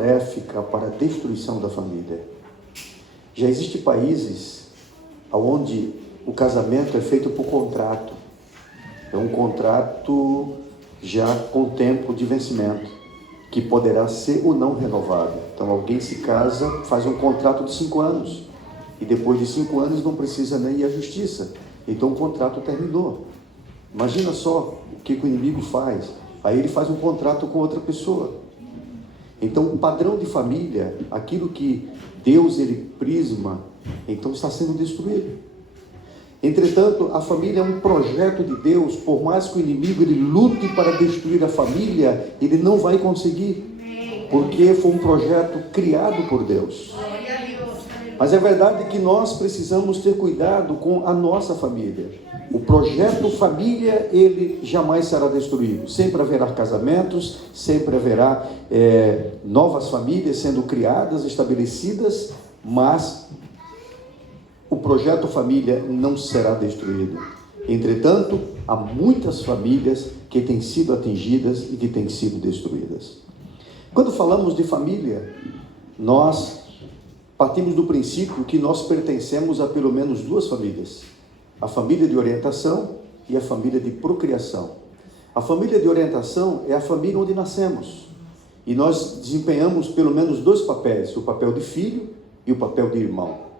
maléfica para a destruição da família. Já existem países onde o casamento é feito por contrato. É um contrato já com tempo de vencimento, que poderá ser ou não renovado. Então alguém se casa, faz um contrato de 5 anos, e depois de 5 anos não precisa nem ir à justiça. Então o contrato terminou. Imagina só o que o inimigo faz. Aí ele faz um contrato com outra pessoa. Então o padrão de família, aquilo que Deus ele prisma, então está sendo destruído. Entretanto, a família é um projeto de Deus. Por mais que o inimigo ele lute para destruir a família, ele não vai conseguir, porque foi um projeto criado por Deus. Mas é verdade que nós precisamos ter cuidado com a nossa família. O projeto família, ele jamais será destruído. Sempre haverá casamentos, sempre haverá novas famílias sendo criadas, estabelecidas, mas o projeto família não será destruído. Entretanto, há muitas famílias que têm sido atingidas e que têm sido destruídas. Quando falamos de família, nós partimos do princípio que nós pertencemos a pelo menos 2 famílias. A família de orientação e a família de procriação. A família de orientação é a família onde nascemos. E nós desempenhamos pelo menos 2 papéis, o papel de filho e o papel de irmão.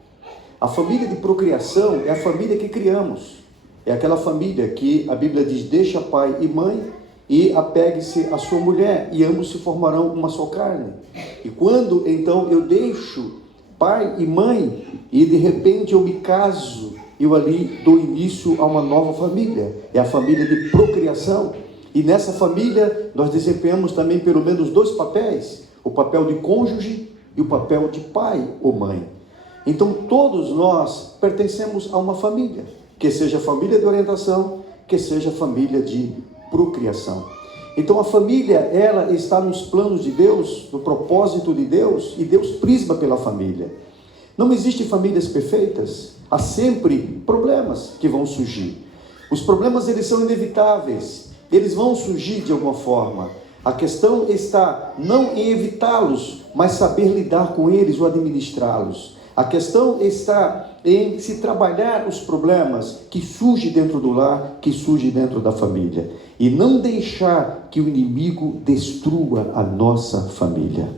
A família de procriação é a família que criamos. É aquela família que a Bíblia diz, deixa pai e mãe e apegue-se à sua mulher e ambos se formarão uma só carne. E quando então eu deixo pai e mãe e de repente eu me caso, eu ali dou início a uma nova família. É a família de procriação. E nessa família nós desempenhamos também pelo menos 2 papéis. O papel de cônjuge e o papel de pai ou mãe. Então todos nós pertencemos a uma família, que seja família de orientação, que seja família de procriação. Então a família, ela está nos planos de Deus, no propósito de Deus, e Deus prisma pela família. Não existem famílias perfeitas, há sempre problemas que vão surgir. Os problemas eles são inevitáveis, eles vão surgir de alguma forma. A questão está não em evitá-los, mas saber lidar com eles ou administrá-los. A questão está em se trabalhar os problemas que surgem dentro do lar, que surgem dentro da família. E não deixar que o inimigo destrua a nossa família.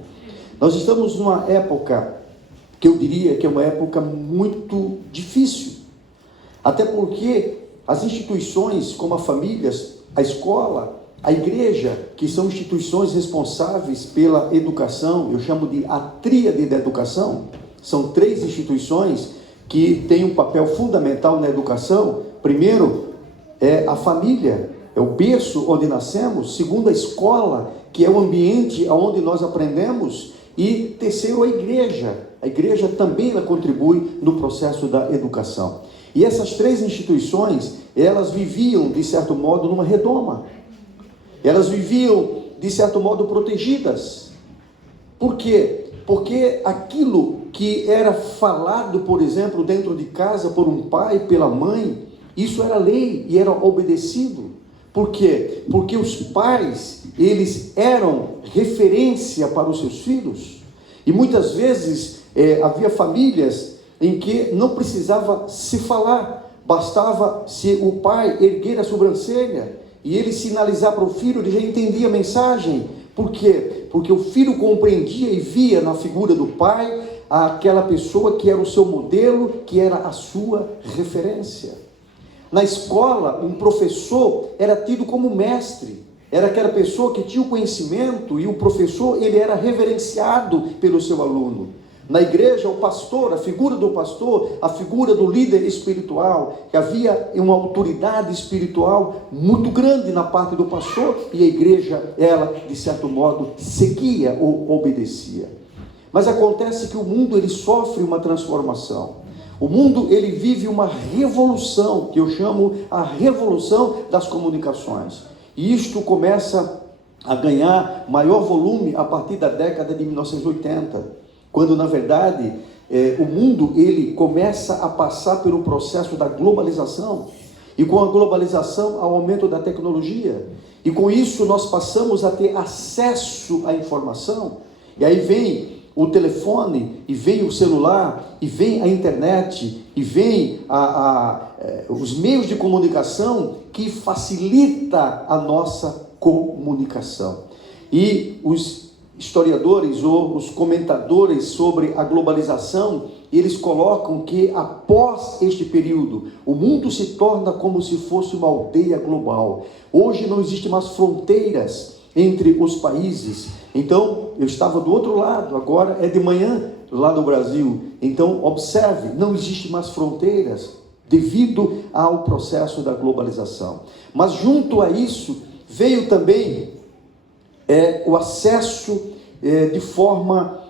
Nós estamos numa época que eu diria que é uma época muito difícil. Até porque as instituições como a família, a escola, a igreja, que são instituições responsáveis pela educação, eu chamo de a tríade da educação. São 3 instituições que têm um papel fundamental na educação. Primeiro, é a família, é o berço onde nascemos. Segundo, a escola, que é o ambiente onde nós aprendemos. E terceiro, a igreja. A igreja também ela contribui no processo da educação. E essas 3 instituições, elas viviam, de certo modo, numa redoma. Elas viviam, de certo modo, protegidas. Por quê? Porque aquilo que era falado, por exemplo, dentro de casa por um pai, pela mãe, isso era lei e era obedecido. Por quê? Porque os pais, eles eram referência para os seus filhos. E muitas vezes havia famílias em que não precisava se falar, bastava se o pai erguer a sobrancelha e ele sinalizar para o filho, ele já entendia a mensagem. Por quê? Porque o filho compreendia e via na figura do pai aquela pessoa que era o seu modelo, que era a sua referência. Na escola, um professor era tido como mestre, era aquela pessoa que tinha o conhecimento e o professor ele era reverenciado pelo seu aluno. Na igreja, o pastor, a figura do pastor, a figura do líder espiritual, que havia uma autoridade espiritual muito grande na parte do pastor, e a igreja, ela, de certo modo, seguia ou obedecia. Mas acontece que o mundo, ele sofre uma transformação. O mundo, ele vive uma revolução, que eu chamo a revolução das comunicações. E isto começa a ganhar maior volume a partir da década de 1980. Quando, na verdade, o mundo ele começa a passar pelo processo da globalização. E com a globalização, ao aumento da tecnologia. E com isso, nós passamos a ter acesso à informação. E aí vem o telefone, e vem o celular, e vem a internet, e vem os meios de comunicação que facilita a nossa comunicação. E os historiadores ou os comentadores sobre a globalização, eles colocam que após este período, o mundo se torna como se fosse uma aldeia global. Hoje não existe mais fronteiras entre os países. Então, eu estava do outro lado, agora é de manhã lá no Brasil. Então, observe, não existe mais fronteiras devido ao processo da globalização. Mas junto a isso, veio também o acesso de forma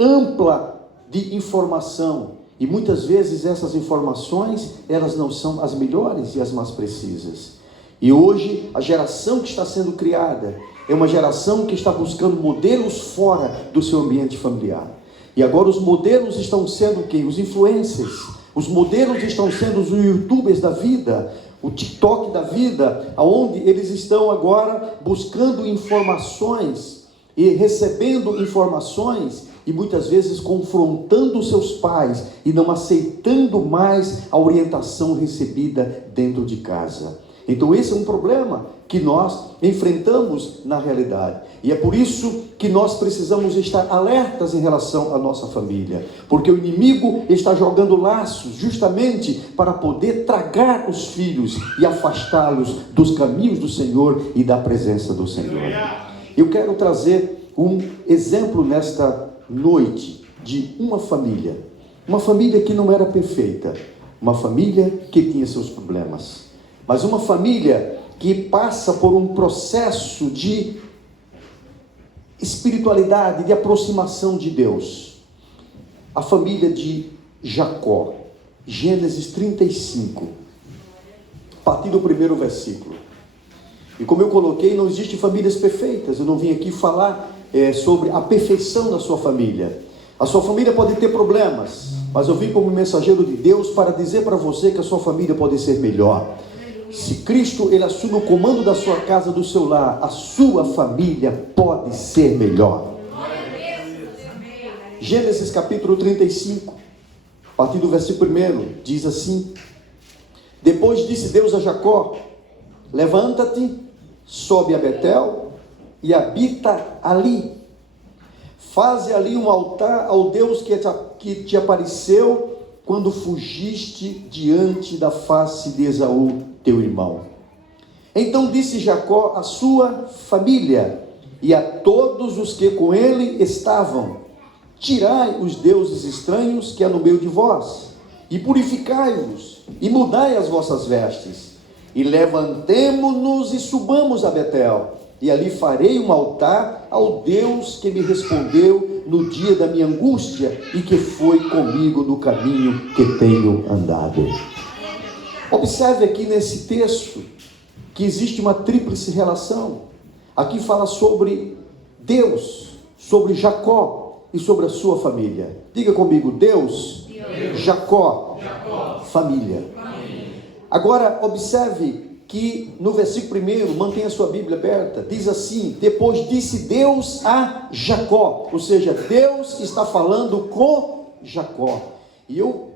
ampla de informação. E muitas vezes essas informações, elas não são as melhores e as mais precisas. E hoje, a geração que está sendo criada é uma geração que está buscando modelos fora do seu ambiente familiar. E agora os modelos estão sendo o quê? Os influencers. Os modelos estão sendo os youtubers da vida, o TikTok da vida, onde eles estão agora buscando informações e recebendo informações e muitas vezes confrontando seus pais e não aceitando mais a orientação recebida dentro de casa. Então esse é um problema que nós enfrentamos na realidade. E é por isso que nós precisamos estar alertas em relação à nossa família. Porque o inimigo está jogando laços justamente para poder tragar os filhos e afastá-los dos caminhos do Senhor e da presença do Senhor. Eu quero trazer um exemplo nesta noite de uma família que não era perfeita, uma família que tinha seus problemas. Mas uma família que passa por um processo de espiritualidade, de aproximação de Deus. A família de Jacó, Gênesis 35, a partir do primeiro versículo. E como eu coloquei, não existem famílias perfeitas. Eu não vim aqui falar sobre a perfeição da sua família. A sua família pode ter problemas, mas eu vim como mensageiro de Deus para dizer para você que a sua família pode ser melhor. Se Cristo ele assume o comando da sua casa, do seu lar, a sua família pode ser melhor. Gênesis capítulo 35, a partir do versículo 1, diz assim: Depois disse Deus a Jacó: Levanta-te, sobe a Betel e habita ali. Faze ali um altar ao Deus que te apareceu quando fugiste diante da face de Esaú, teu irmão. Então disse Jacó à sua família e a todos os que com ele estavam: Tirai os deuses estranhos que há no meio de vós, e purificai-vos, e mudai as vossas vestes, e levantemo-nos e subamos a Betel, e ali farei um altar ao Deus que me respondeu no dia da minha angústia, e que foi comigo no caminho que tenho andado. Observe aqui nesse texto que existe uma tríplice relação. Aqui fala sobre Deus, sobre Jacó e sobre a sua família. Diga comigo: Deus, Jacó, família. Agora observe que no versículo 1, mantenha a sua Bíblia aberta, diz assim: Depois disse Deus a Jacó, ou seja, Deus está falando com Jacó. E eu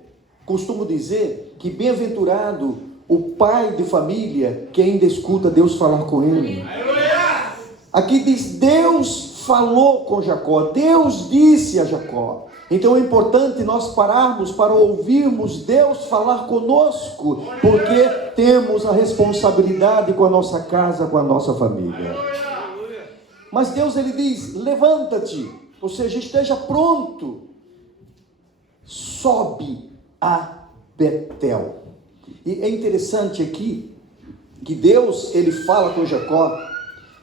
costumo dizer que bem-aventurado o pai de família que ainda escuta Deus falar com ele. Aqui diz: Deus falou com Jacó, Deus disse a Jacó. Então é importante nós pararmos para ouvirmos Deus falar conosco, porque temos a responsabilidade com a nossa casa, com a nossa família. Mas Deus ele diz: levanta-te, ou seja, esteja pronto, sobe a Betel. E é interessante aqui que Deus ele fala com Jacó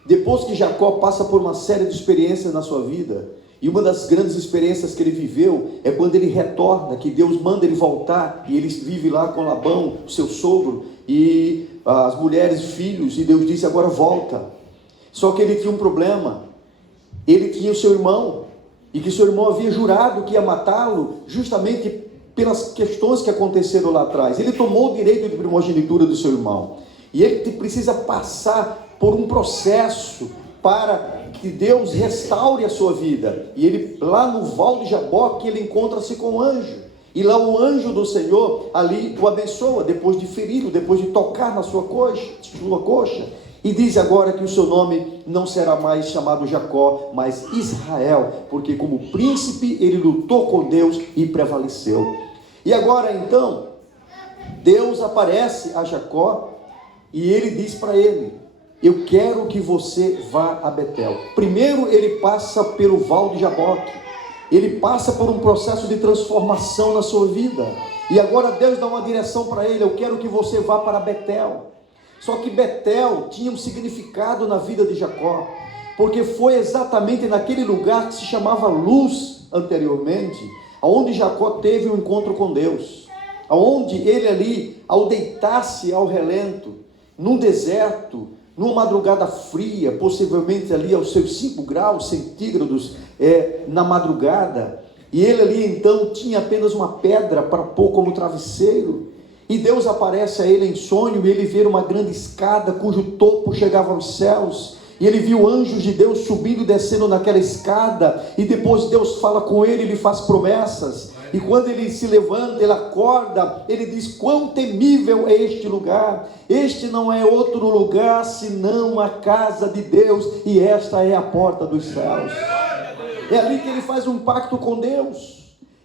depois que Jacó passa por uma série de experiências na sua vida. E uma das grandes experiências que ele viveu é quando ele retorna, que Deus manda ele voltar, e ele vive lá com Labão, seu sogro, e as mulheres, filhos, e Deus disse: agora volta. Só que ele tinha um problema, ele tinha o seu irmão, e que seu irmão havia jurado que ia matá-lo, justamente pelas questões que aconteceram lá atrás. Ele tomou o direito de primogenitura do seu irmão, e ele precisa passar por um processo para que Deus restaure a sua vida. E ele, lá no Val de Jaboque, ele encontra-se com um anjo. E lá o anjo do Senhor ali o abençoa, depois de feri-lo, depois de tocar na sua coxa. E diz agora que o seu nome não será mais chamado Jacó, mas Israel, porque como príncipe ele lutou com Deus e prevaleceu. E agora então, Deus aparece a Jacó e ele diz para ele: eu quero que você vá a Betel. Primeiro ele passa pelo Val de Jaboque, ele passa por um processo de transformação na sua vida, e agora Deus dá uma direção para ele: eu quero que você vá para Betel. Só que Betel tinha um significado na vida de Jacó, porque foi exatamente naquele lugar que se chamava Luz anteriormente, aonde Jacó teve um encontro com Deus, aonde ele ali, ao deitar-se ao relento, num deserto, numa madrugada fria, possivelmente ali aos seus 5 graus centígrados na madrugada, e ele ali então tinha apenas uma pedra para pôr como travesseiro, e Deus aparece a ele em sonho, e ele vê uma grande escada cujo topo chegava aos céus, e ele viu anjos de Deus subindo e descendo naquela escada, e depois Deus fala com ele, lhe faz promessas, e quando ele se levanta, ele acorda, ele diz: quão temível é este lugar, este não é outro lugar senão a casa de Deus, e esta é a porta dos céus. É ali que ele faz um pacto com Deus.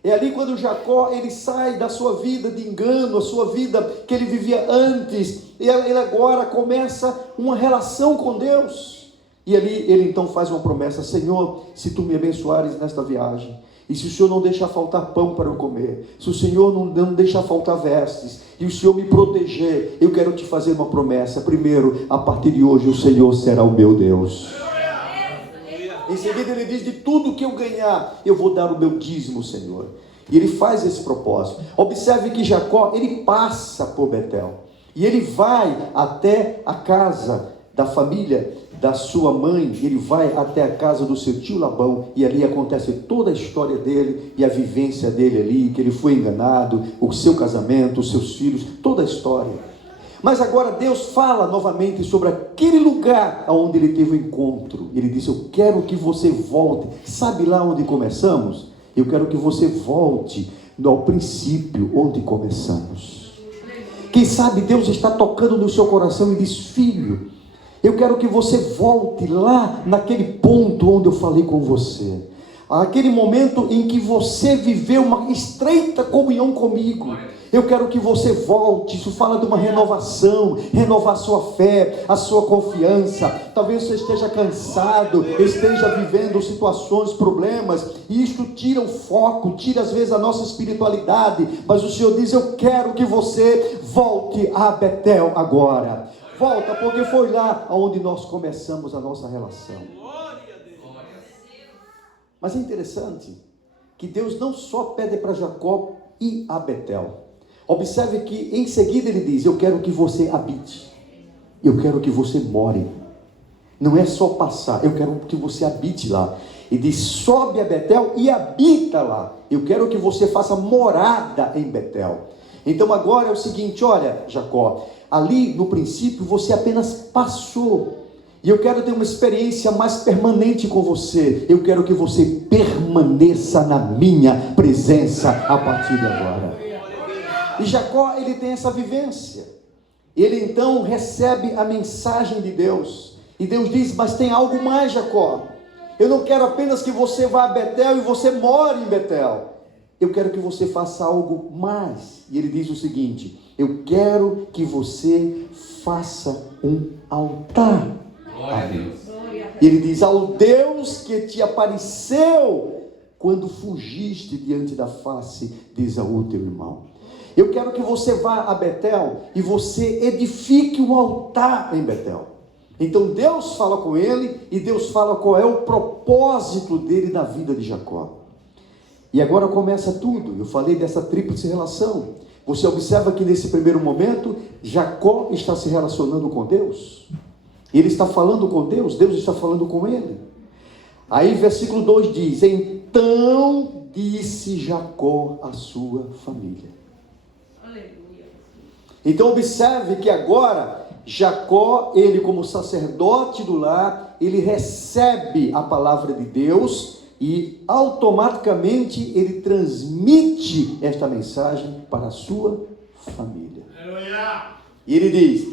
É ali quando Jacó, ele sai da sua vida de engano, a sua vida que ele vivia antes, e ele agora começa uma relação com Deus, e ali ele então faz uma promessa: Senhor, se tu me abençoares nesta viagem, e se o Senhor não deixar faltar pão para eu comer, se o Senhor não deixar faltar vestes, e o Senhor me proteger, eu quero te fazer uma promessa. Primeiro, a partir de hoje o Senhor será o meu Deus. Em seguida ele diz: de tudo que eu ganhar, eu vou dar o meu dízimo, Senhor. E ele faz esse propósito. Observe que Jacó, ele passa por Betel, e ele vai até a casa da família da sua mãe, ele vai até a casa do seu tio Labão, e ali acontece toda a história dele, e a vivência dele ali, que ele foi enganado, o seu casamento, os seus filhos, toda a história. Mas agora Deus fala novamente sobre aquele lugar onde ele teve o encontro. Ele disse: eu quero que você volte. Sabe lá onde começamos? Eu quero que você volte ao princípio onde começamos. Quem sabe Deus está tocando no seu coração e diz: filho, eu quero que você volte lá naquele ponto onde eu falei com você, aquele momento em que você viveu uma estreita comunhão comigo. Eu quero que você volte. Isso fala de uma renovação, renovar a sua fé, a sua confiança. Talvez você esteja cansado, esteja vivendo situações, problemas, e isto tira o foco, tira às vezes a nossa espiritualidade, mas o Senhor diz: eu quero que você volte a Betel agora. Volta, porque foi lá onde nós começamos a nossa relação. Mas é interessante que Deus não só pede para Jacó ir a Betel. Observe que em seguida ele diz: eu quero que você habite, eu quero que você more. Não é só passar, eu quero que você habite lá. E diz: sobe a Betel e habita lá. Eu quero que você faça morada em Betel. Então agora é o seguinte: olha, Jacó, ali no princípio você apenas passou, e eu quero ter uma experiência mais permanente com você. Eu quero que você permaneça na minha presença a partir de agora. E Jacó, ele tem essa vivência. Ele então recebe a mensagem de Deus, e Deus diz: mas tem algo mais, Jacó. Eu não quero apenas que você vá a Betel e você more em Betel. Eu quero que você faça algo mais. E ele diz o seguinte: eu quero que você faça um altar a Deus. E ele diz: ao Deus que te apareceu quando fugiste diante da face de Esaú teu irmão. Eu quero que você vá a Betel e você edifique um altar em Betel. Então Deus fala com ele, e Deus fala qual é o propósito dele na vida de Jacó. E agora começa tudo. Eu falei dessa tríplice relação. Você observa que nesse primeiro momento Jacó está se relacionando com Deus, ele está falando com Deus, Deus está falando com ele. Aí versículo 2 diz: então disse Jacó à sua família. Então observe que agora Jacó, ele como sacerdote do lar, ele recebe a palavra de Deus e automaticamente ele transmite esta mensagem para a sua família. E ele diz: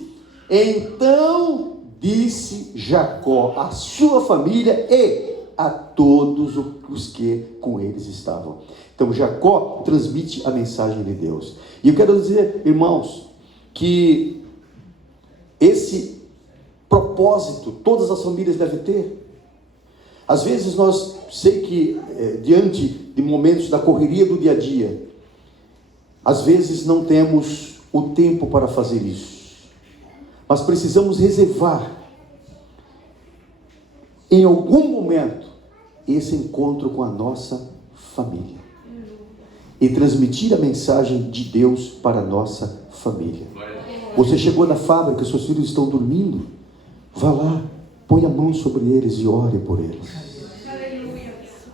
então disse Jacó à sua família e a todos os que com eles estavam. Então Jacó transmite a mensagem de Deus. E eu quero dizer, irmãos, que esse propósito todas as famílias devem ter. Às vezes nós, sei que diante de momentos da correria do dia a dia, às vezes não temos o tempo para fazer isso, mas precisamos reservar em algum momento esse encontro com a nossa família e transmitir a mensagem de Deus para a nossa família. Você chegou na fábrica, seus filhos estão dormindo, vá lá, põe a mão sobre eles e ore por eles.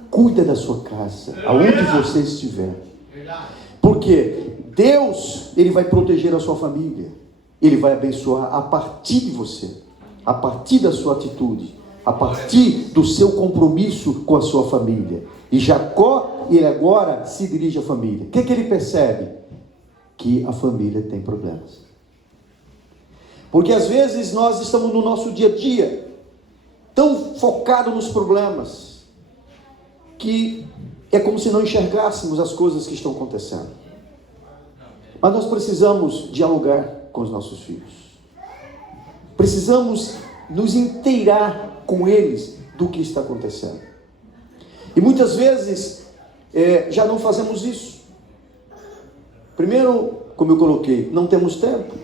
Cuida da sua casa, aonde você estiver. Porque Deus, Ele vai proteger a sua família. Ele vai abençoar a partir de você, a partir da sua atitude, a partir do seu compromisso com a sua família. E Jacó, ele agora se dirige à família. O que ele percebe? Que a família tem problemas. Porque às vezes nós estamos no nosso dia a dia tão focados nos problemas que é como se não enxergássemos as coisas que estão acontecendo. Mas nós precisamos dialogar com os nossos filhos. Precisamos nos inteirar com eles do que está acontecendo. E muitas vezes já não fazemos isso. Primeiro, como eu coloquei, não temos tempo.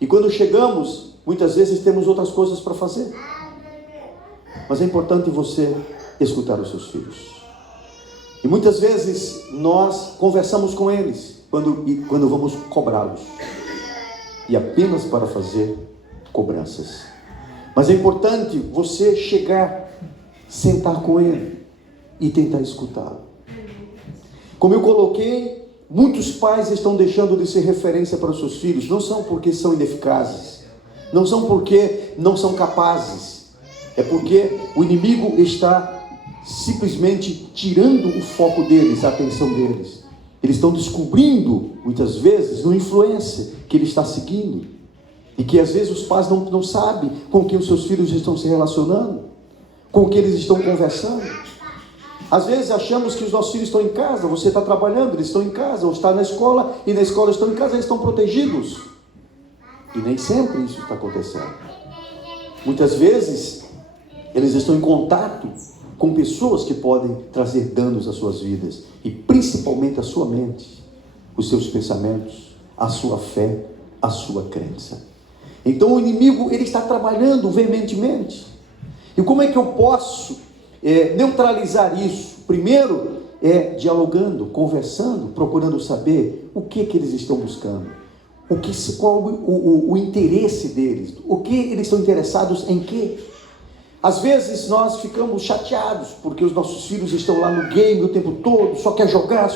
E quando chegamos, muitas vezes temos outras coisas para fazer. Mas é importante você escutar os seus filhos. E muitas vezes nós conversamos com eles quando vamos cobrá-los. E apenas para fazer cobranças. Mas é importante você chegar, sentar com ele e tentar escutá-lo. Como eu coloquei, muitos pais estão deixando de ser referência para os seus filhos. Não são porque são ineficazes, não são porque não são capazes, é porque o inimigo está simplesmente tirando o foco deles, a atenção deles. Eles estão descobrindo, muitas vezes, no influência que ele está seguindo, e que às vezes os pais não sabem com quem os seus filhos estão se relacionando, com quem eles estão conversando. Às vezes achamos que os nossos filhos estão em casa, você está trabalhando, eles estão em casa, ou está na escola, e na escola estão em casa, eles estão protegidos. E nem sempre isso está acontecendo. Muitas vezes, eles estão em contato com pessoas que podem trazer danos às suas vidas, e principalmente à sua mente, os seus pensamentos, a sua fé, a sua crença. Então o inimigo, ele está trabalhando veementemente. E como é que eu posso neutralizar isso? Primeiro, dialogando, conversando, procurando saber o que eles estão buscando, qual o interesse deles, o que eles estão interessados em quê. Às vezes nós ficamos chateados porque os nossos filhos estão lá no game o tempo todo, só quer jogar.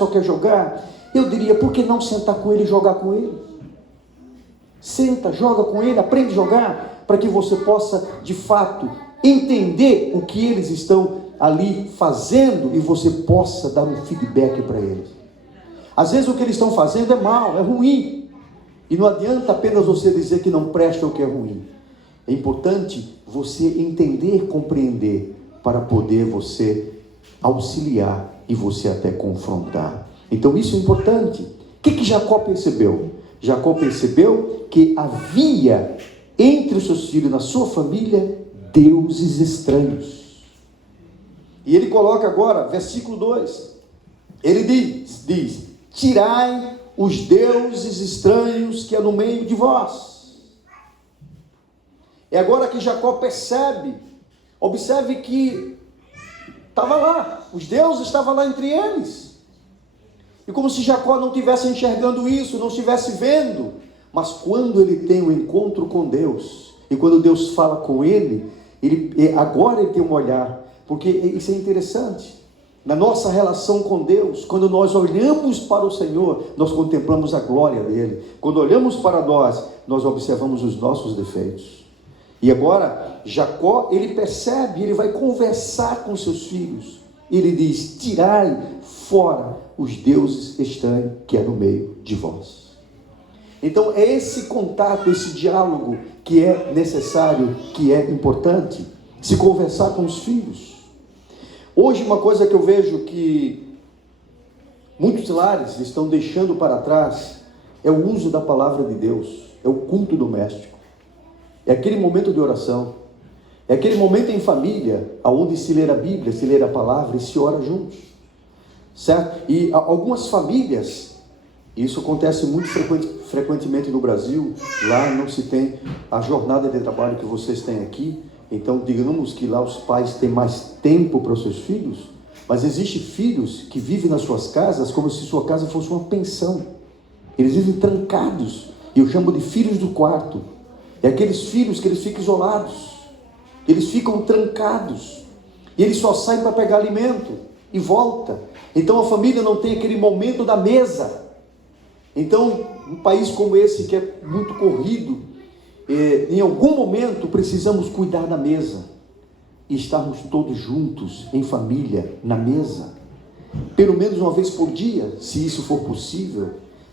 Eu diria, por que não sentar com ele e jogar com ele? Senta, joga com ele, aprende a jogar, para que você possa, de fato, entender o que eles estão ali fazendo e você possa dar um feedback para eles. Às vezes o que eles estão fazendo é mal, é ruim, e não adianta apenas você dizer que não presta ou que é ruim. É importante você entender, compreender, para poder você auxiliar e você até confrontar. Então isso é importante. O que Jacó percebeu? Jacó percebeu que havia entre os seus filhos, na sua família, deuses estranhos. E ele coloca agora, versículo 2, ele diz: tirai os deuses estranhos que há no meio de vós. É agora que Jacó percebe, observe que estava lá, os deuses estavam lá entre eles. E como se Jacó não estivesse enxergando isso, não estivesse vendo. Mas quando ele tem um encontro com Deus, e quando Deus fala com ele, agora ele tem um olhar, porque isso é interessante. Na nossa relação com Deus, quando nós olhamos para o Senhor, nós contemplamos a glória dele. Quando olhamos para nós observamos os nossos defeitos. E agora, Jacó, ele percebe, ele vai conversar com seus filhos. Ele diz: tirai fora os deuses estranhos que é no meio de vós. Então é esse contato, esse diálogo que é necessário, que é importante, se conversar com os filhos. Hoje uma coisa que eu vejo que muitos lares estão deixando para trás é o uso da palavra de Deus, é o culto doméstico, é aquele momento de oração, é aquele momento em família, onde se lê a Bíblia, se lê a palavra e se ora juntos, certo? E algumas famílias, isso acontece muito frequentemente no Brasil, lá não se tem a jornada de trabalho que vocês têm aqui, então digamos que lá os pais têm mais tempo para os seus filhos, mas existem filhos que vivem nas suas casas como se sua casa fosse uma pensão. Eles vivem trancados, e eu chamo de filhos do quarto. É aqueles filhos que eles ficam isolados, eles ficam trancados, e eles só saem para pegar alimento e volta. Então a família não tem aquele momento da mesa. Então, um país como esse, que é muito corrido, em algum momento precisamos cuidar da mesa e estarmos todos juntos, em família, na mesa, pelo menos uma vez por dia, se isso for possível.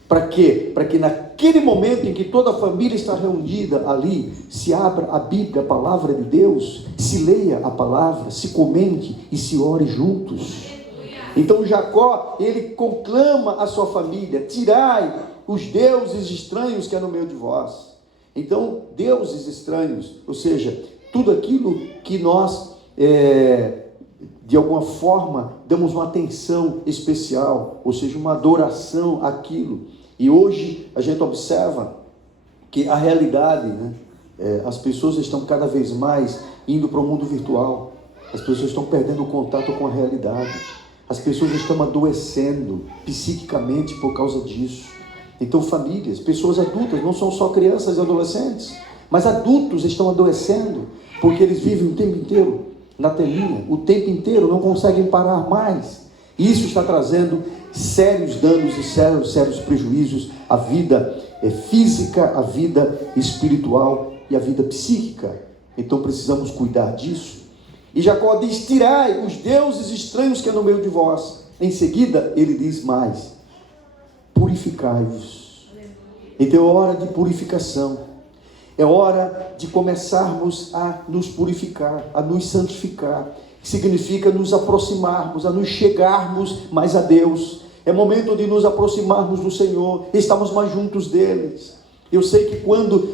Para quê? Para que naquele momento em que toda a família está reunida ali, se abra a Bíblia, a palavra de Deus, se leia a palavra, se comente e se ore juntos. Então Jacó, ele conclama a sua família: tirai os deuses estranhos que há no meio de vós. Então, deuses estranhos, ou seja, tudo aquilo que nós, de alguma forma, damos uma atenção especial, ou seja, uma adoração àquilo. E hoje a gente observa que a realidade, as pessoas estão cada vez mais indo para o mundo virtual, as pessoas estão perdendo o contato com a realidade. As pessoas estão adoecendo psiquicamente por causa disso. Então famílias, pessoas adultas, não são só crianças e adolescentes, mas adultos estão adoecendo, porque eles vivem o tempo inteiro na telinha, o tempo inteiro, não conseguem parar mais. Isso está trazendo sérios danos e sérios prejuízos à vida física, à vida espiritual e à vida psíquica. Então precisamos cuidar disso. E Jacó diz: tirai os deuses estranhos que há no meio de vós. Em seguida, ele diz mais: purificai-vos. Então é hora de purificação. É hora de começarmos a nos purificar, a nos santificar. Que significa nos aproximarmos, a nos chegarmos mais a Deus. É momento de nos aproximarmos do Senhor, estarmos mais juntos deles. Eu sei que quando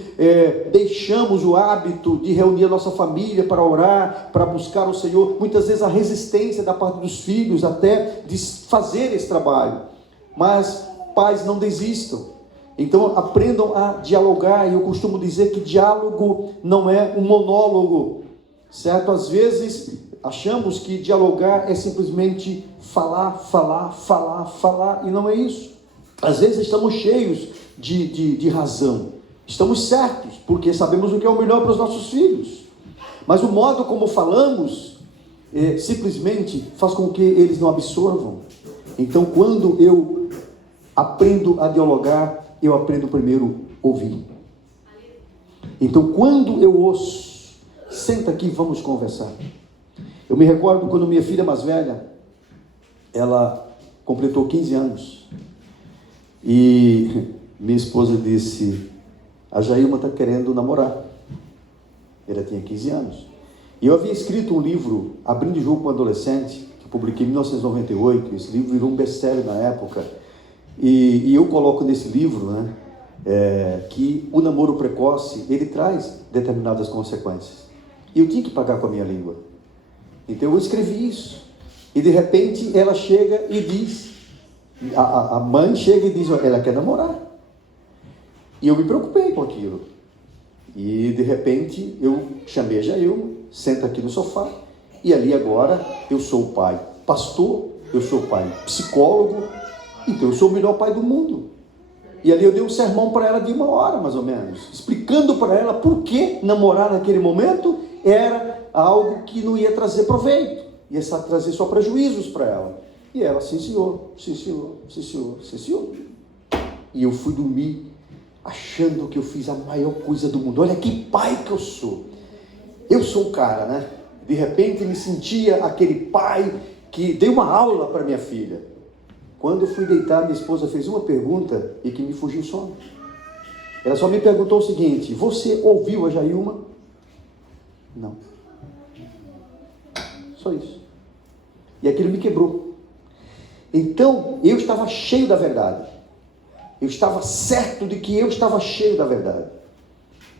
deixamos o hábito de reunir a nossa família para orar, para buscar o Senhor, muitas vezes a resistência da parte dos filhos até de fazer esse trabalho. Mas pais, não desistam. Então aprendam a dialogar. E eu costumo dizer que diálogo não é um monólogo, certo? Às vezes achamos que dialogar é simplesmente falar, e não é isso. Às vezes estamos cheios de razão, estamos certos, porque sabemos o que é o melhor para os nossos filhos, mas o modo como falamos simplesmente faz com que eles não absorvam. Então, quando eu aprendo a dialogar, eu aprendo primeiro a ouvir. Então, quando eu ouço, senta aqui, vamos conversar. Eu me recordo quando minha filha mais velha, ela completou 15 anos, e minha esposa disse: a Jailma está querendo namorar. Ela tinha 15 anos. E eu havia escrito um livro, Abrindo o Jogo com Adolescente, que publiquei em 1998. Esse livro virou um best-seller na época. E eu coloco nesse livro, que o namoro precoce, ele traz determinadas consequências. E eu tinha que pagar com a minha língua. Então eu escrevi isso. E de repente ela chega e diz, a mãe chega e diz: ela quer namorar. E eu me preocupei com aquilo. E de repente eu chamei a Jailma, senta aqui no sofá, e ali agora eu sou o pai pastor, eu sou o pai psicólogo, então eu sou o melhor pai do mundo. E ali eu dei um sermão para ela de 1 hora mais ou menos, explicando para ela por que namorar naquele momento era algo que não ia trazer proveito, ia trazer só prejuízos para ela. E ela: sim senhor, sim senhor, sim senhor, sim senhor. E eu fui dormir achando que eu fiz a maior coisa do mundo. Olha que pai que eu sou. Eu sou o cara, né? De repente me sentia aquele pai que deu uma aula para minha filha. Quando eu fui deitar, minha esposa fez uma pergunta e que me fugiu o sono. Ela só me perguntou o seguinte: você ouviu a Jailma? Não. Só isso. E aquilo me quebrou. Então, eu estava cheio da verdade. Eu estava certo de que eu estava cheio da verdade.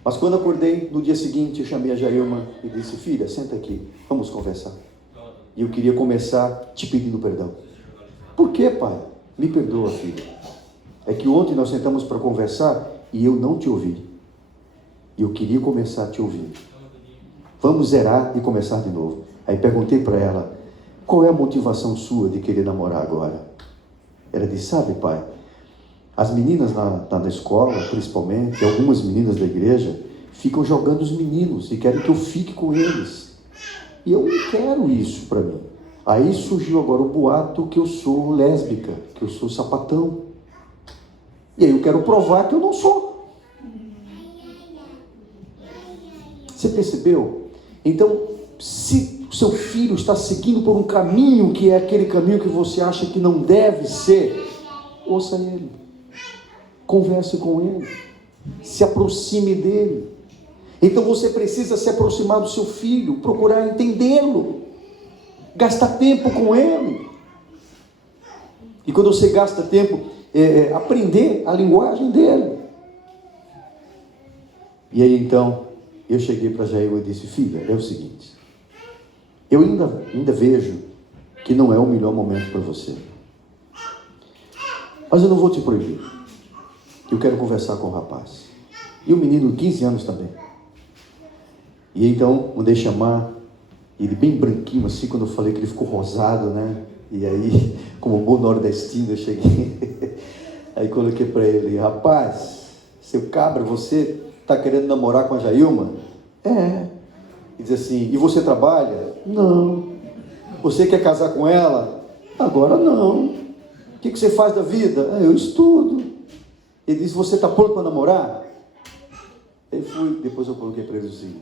Mas quando acordei, no dia seguinte, eu chamei a Jailma e disse: filha, senta aqui, vamos conversar. E eu queria começar te pedindo perdão. Por quê, pai? Me perdoa, filha. É que ontem nós sentamos para conversar e eu não te ouvi. E eu queria começar a te ouvir. Vamos zerar e começar de novo. Aí perguntei para ela: qual é a motivação sua de querer namorar agora? Ela disse: sabe, pai, as meninas na escola, principalmente, algumas meninas da igreja, ficam jogando os meninos e querem que eu fique com eles. E eu não quero isso para mim. Aí surgiu agora o boato que eu sou lésbica, que eu sou sapatão. E aí eu quero provar que eu não sou. Você percebeu? Então, se o seu filho está seguindo por um caminho que é aquele caminho que você acha que não deve ser, ouça ele. Converse com ele. Se aproxime dele. Então você precisa se aproximar do seu filho, procurar entendê-lo, gastar tempo com ele. E quando você gasta tempo, aprender a linguagem dele. E aí então, eu cheguei para Jailma e disse: filha, é o seguinte, eu ainda vejo que não é o melhor momento para você. Mas eu não vou te proibir. Eu quero conversar com o rapaz. E o menino de 15 anos também. E então, mandei chamar ele bem branquinho, assim, quando eu falei que ele ficou rosado, né? E aí, como bom nordestino, eu cheguei. Aí coloquei para ele: rapaz, seu cabra, você está querendo namorar com a Jailma? É. E diz assim: e você trabalha? Não. Você quer casar com ela? Agora não. O que você faz da vida? Eu estudo. Ele disse: você está pronto para namorar? Depois eu coloquei para eles o seguinte: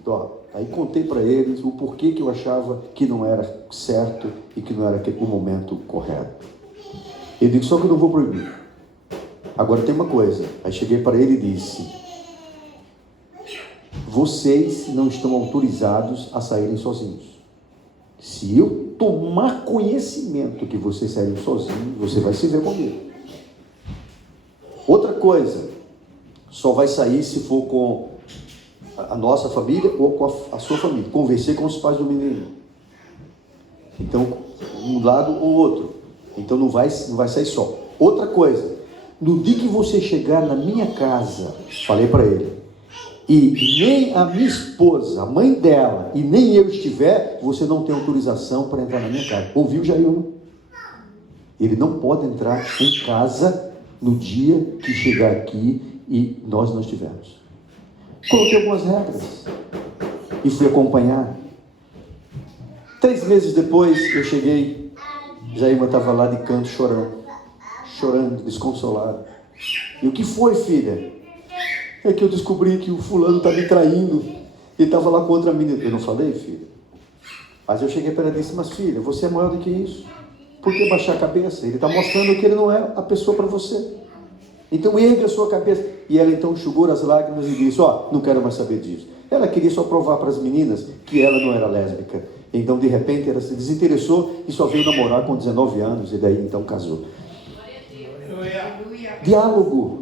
aí contei para eles o porquê que eu achava que não era certo e que não era o momento correto. Ele disse: só que eu não vou proibir. Agora tem uma coisa. Aí cheguei para ele e disse: vocês não estão autorizados a saírem sozinhos. Se eu tomar conhecimento que vocês saírem sozinhos, você vai se ver comigo. Outra coisa, só vai sair se for com a nossa família ou com a sua família. Conversei com os pais do menino. Então, um lado ou outro. Então não vai sair só. Outra coisa, no dia que você chegar na minha casa, falei para ele, e nem a minha esposa, a mãe dela, e nem eu estiver, você não tem autorização para entrar na minha casa. Ouviu, Jailma? Ele não pode entrar em casa no dia que chegar aqui e nós não estivermos. Coloquei algumas regras e fui acompanhar. 3 meses depois eu cheguei, Jailma estava lá de canto chorando, desconsolada. E o que foi, filha? É que eu descobri que o fulano está me traindo. Ele estava lá com outra menina. Eu não falei, filha? Mas eu cheguei para ela e disse: mas filha, você é maior do que isso. Por que baixar a cabeça? Ele está mostrando que ele não é a pessoa para você. Então ergue a sua cabeça. E ela então enxugou as lágrimas e disse: não quero mais saber disso. Ela queria só provar para as meninas que ela não era lésbica. Então de repente ela se desinteressou e só veio namorar com 19 anos. E daí então casou. Diálogo.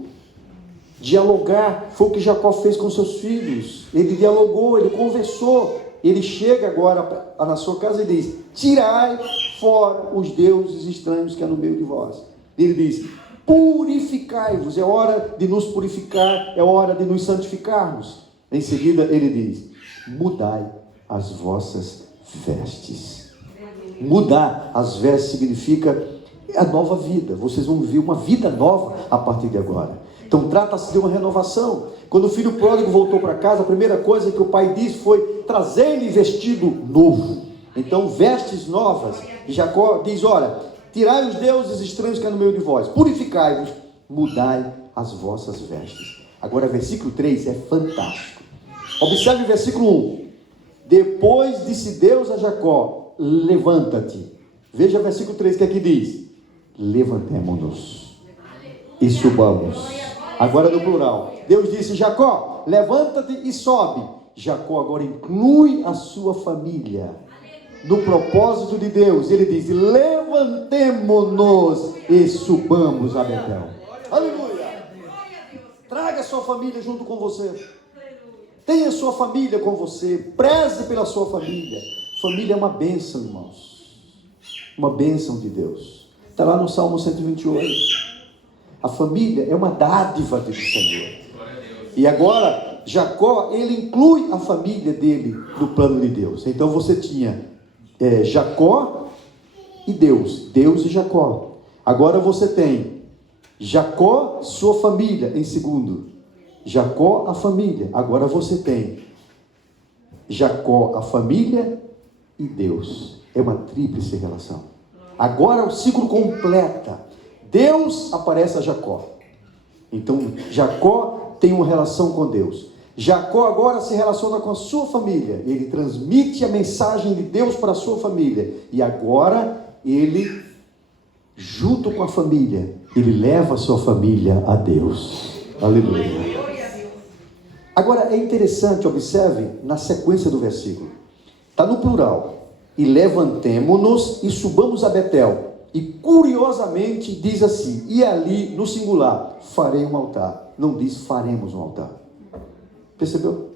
Dialogar foi o que Jacó fez com seus filhos. Ele dialogou, ele conversou. Ele chega agora na sua casa e diz: tirai fora os deuses estranhos que há no meio de vós. Ele diz: purificai-vos. É hora de nos purificar, é hora de nos santificarmos. Em seguida ele diz: mudai as vossas vestes. Mudar as vestes significa a nova vida. Vocês vão viver uma vida nova a partir de agora. Então trata-se de uma renovação. Quando o filho pródigo voltou para casa, a primeira coisa que o pai disse foi: trazei-lhe vestido novo. Então vestes novas. E Jacó diz: olha, tirai os deuses estranhos que há no meio de vós, purificai-vos, mudai as vossas vestes. Agora versículo 3 é fantástico. Observe o versículo 1. Depois disse Deus a Jacó: levanta-te. Veja o versículo 3 que aqui diz: levantemo-nos e subamos. Agora no plural. Deus disse: Jacó, levanta-te e sobe. Jacó agora inclui a sua família no propósito de Deus. Ele diz: levantemo-nos e subamos a Betel. Aleluia! Traga sua família junto com você. Tenha sua família com você. Preze pela sua família. Família é uma bênção, irmãos. Uma bênção de Deus. Está lá no Salmo 128. A família é uma dádiva do Senhor. E agora, Jacó, ele inclui a família dele no plano de Deus. Então você tinha Jacó e Deus. Deus e Jacó. Agora você tem Jacó, sua família, em segundo. Jacó, a família. Agora você tem Jacó, a família e Deus. É uma tríplice relação. Agora o ciclo completa. Deus aparece a Jacó. Então Jacó tem uma relação com Deus. Jacó agora se relaciona com a sua família. Ele transmite a mensagem de Deus para a sua família. E agora ele, junto com a família, ele leva a sua família a Deus. Aleluia. Agora é interessante, observe na sequência do versículo. Está no plural. E levantemo-nos e subamos a Betel. E curiosamente diz assim, e ali no singular, farei um altar. Não diz faremos um altar. Percebeu?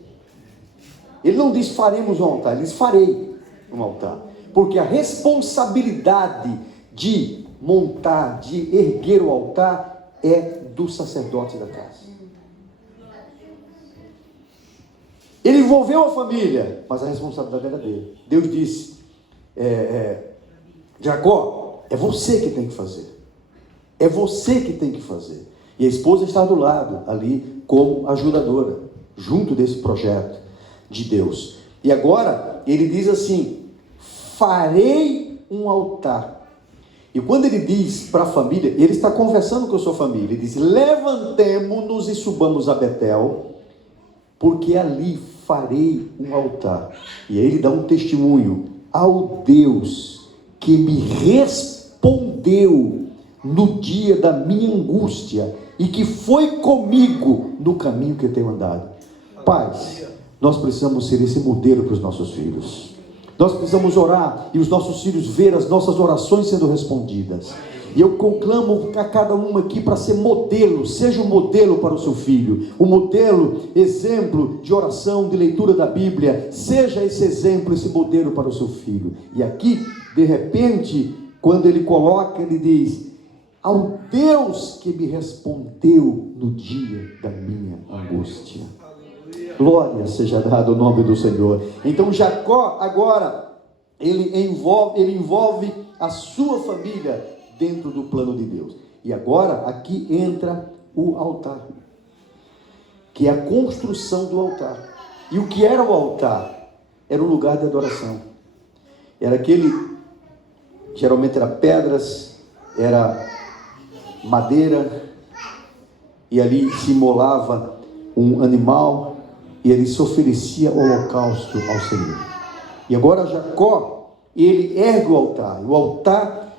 Ele não diz faremos um altar, ele diz farei um altar. Porque a responsabilidade de montar, de erguer o altar é do sacerdote da casa. Ele envolveu a família, mas a responsabilidade era dele. Deus disse, Jacó, é você que tem que fazer. É você que tem que fazer. E a esposa está do lado, ali, como ajudadora, junto desse projeto de Deus. E agora, ele diz assim, farei um altar. E quando ele diz para a família, ele está conversando com a sua família. Ele diz, levantemo-nos e subamos a Betel, porque ali farei um altar. E aí ele dá um testemunho ao Deus que me respondeu no dia da minha angústia e que foi comigo no caminho que eu tenho andado. Pais, nós precisamos ser esse modelo para os nossos filhos. Nós precisamos orar e os nossos filhos ver as nossas orações sendo respondidas. E eu conclamo a cada um aqui para ser modelo. Seja um modelo para o seu filho, um modelo, exemplo de oração, de leitura da Bíblia. Seja esse exemplo, esse modelo para o seu filho. E aqui, de repente, quando ele coloca, ele diz, ao Deus que me respondeu no dia da minha angústia. Glória seja dada ao nome do Senhor. Então Jacó agora ele envolve a sua família dentro do plano de Deus. E agora aqui entra o altar, que é a construção do altar. E o que era o altar? Era um lugar de adoração. Era aquele, geralmente era pedras, era madeira, e ali se imolava um animal, e ele se oferecia holocausto ao Senhor. E agora Jacó, ele ergue o altar. O altar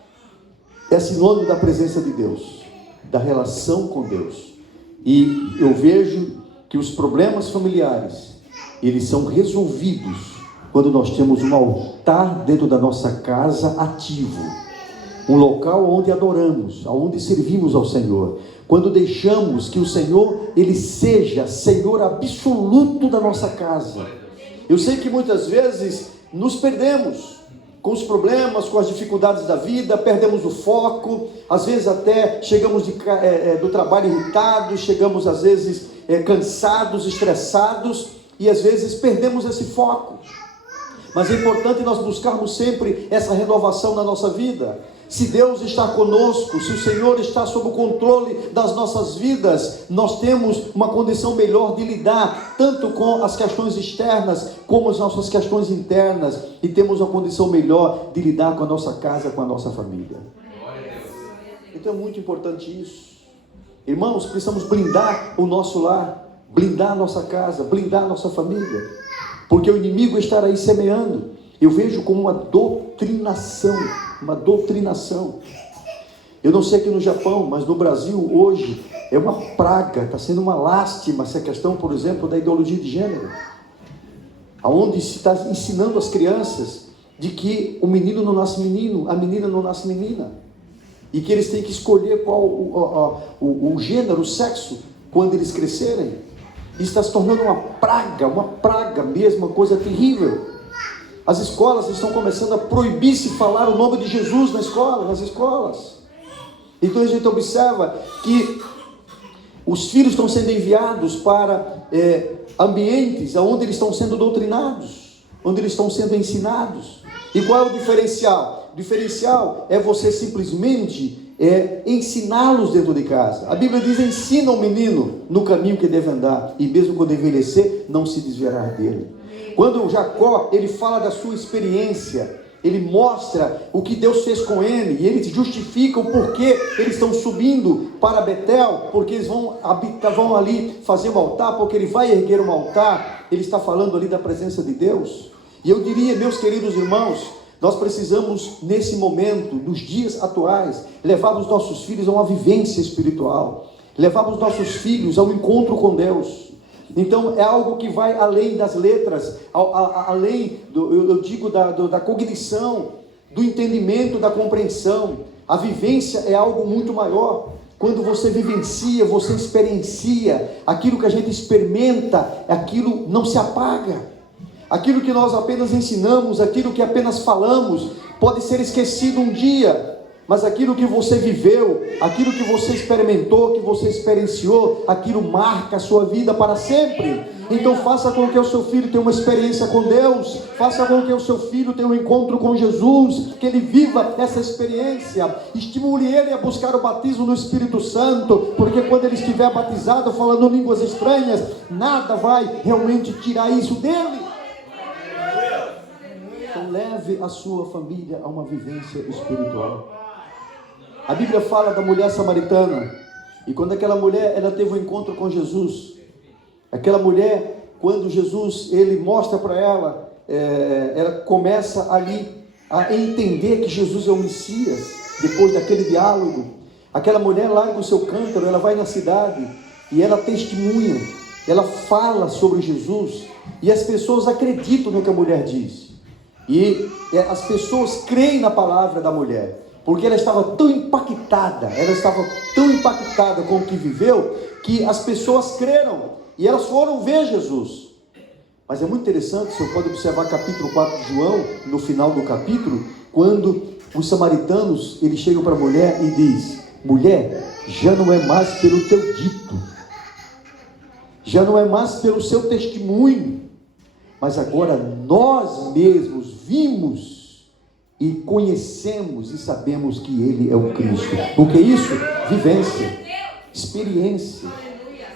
é sinônimo da presença de Deus, da relação com Deus. E eu vejo que os problemas familiares, eles são resolvidos quando nós temos um altar dentro da nossa casa ativo. Um local onde adoramos, onde servimos ao Senhor. Quando deixamos que o Senhor, Ele seja Senhor absoluto da nossa casa. Eu sei que muitas vezes nos perdemos com os problemas, com as dificuldades da vida, perdemos o foco, às vezes até chegamos do trabalho irritados, chegamos às vezes cansados, estressados, e às vezes perdemos esse foco. Mas é importante nós buscarmos sempre essa renovação na nossa vida. Se Deus está conosco, se o Senhor está sob o controle das nossas vidas, nós temos uma condição melhor de lidar tanto com as questões externas como as nossas questões internas, e temos uma condição melhor de lidar com a nossa casa, com a nossa família. Então é muito importante isso. Irmãos, precisamos blindar o nosso lar, blindar a nossa casa, blindar a nossa família. porque o inimigo estará aí semeando. Eu vejo como uma doutrinação, uma doutrinação. Eu não sei aqui no Japão, mas no Brasil hoje é uma praga, está sendo uma lástima essa questão, por exemplo, da ideologia de gênero, aonde se está ensinando as crianças de que o menino não nasce menino, a menina não nasce menina, e que eles têm que escolher qual o gênero, o sexo, quando eles crescerem. Isso está se tornando uma praga mesmo, uma coisa terrível. As escolas estão começando a proibir-se falar o nome de Jesus nas escolas. Então a gente observa que os filhos estão sendo enviados para ambientes onde eles estão sendo doutrinados, onde eles estão sendo ensinados. E qual é o diferencial? O diferencial é você simplesmente ensiná-los dentro de casa. A Bíblia diz: ensina o menino no caminho que deve andar, e mesmo quando envelhecer, não se desviará dele. Quando Jacó, ele fala da sua experiência, ele mostra o que Deus fez com ele, e ele justifica o porquê eles estão subindo para Betel, porque eles vão ali fazer um altar, porque ele vai erguer um altar. Ele está falando ali da presença de Deus. E eu diria, meus queridos irmãos, nós precisamos, nesse momento, nos dias atuais, levar os nossos filhos a uma vivência espiritual, levar os nossos filhos ao encontro com Deus. Então é algo que vai além das letras, além da cognição, do entendimento, da compreensão. A vivência é algo muito maior. Quando você vivencia, você experiencia, aquilo que a gente experimenta, aquilo não se apaga. Aquilo que nós apenas ensinamos, aquilo que apenas falamos, pode ser esquecido um dia. Mas aquilo que você viveu, aquilo que você experimentou, que você experienciou, aquilo marca a sua vida para sempre. Então faça com que o seu filho tenha uma experiência com Deus, faça com que o seu filho tenha um encontro com Jesus, que ele viva essa experiência. Estimule ele a buscar o batismo no Espírito Santo, porque quando ele estiver batizado, falando línguas estranhas, nada vai realmente tirar isso dele. Então leve a sua família a uma vivência espiritual. A Bíblia fala da mulher samaritana, e quando aquela mulher, ela teve um encontro com Jesus, aquela mulher, quando Jesus, ele mostra para ela, ela começa ali a entender que Jesus é o Messias, depois daquele diálogo. Aquela mulher larga o seu cântaro, ela vai na cidade, e ela testemunha, ela fala sobre Jesus, e as pessoas acreditam no que a mulher diz, e as pessoas creem na palavra da mulher, porque ela estava tão impactada com o que viveu, que as pessoas creram, e elas foram ver Jesus. Mas é muito interessante, você pode observar capítulo 4 de João, no final do capítulo, quando os samaritanos, eles chegam para a mulher e diz: mulher, já não é mais pelo teu dito, já não é mais pelo seu testemunho, mas agora nós mesmos vimos e conhecemos e sabemos que Ele é o Cristo. O que é isso? Vivência, experiência.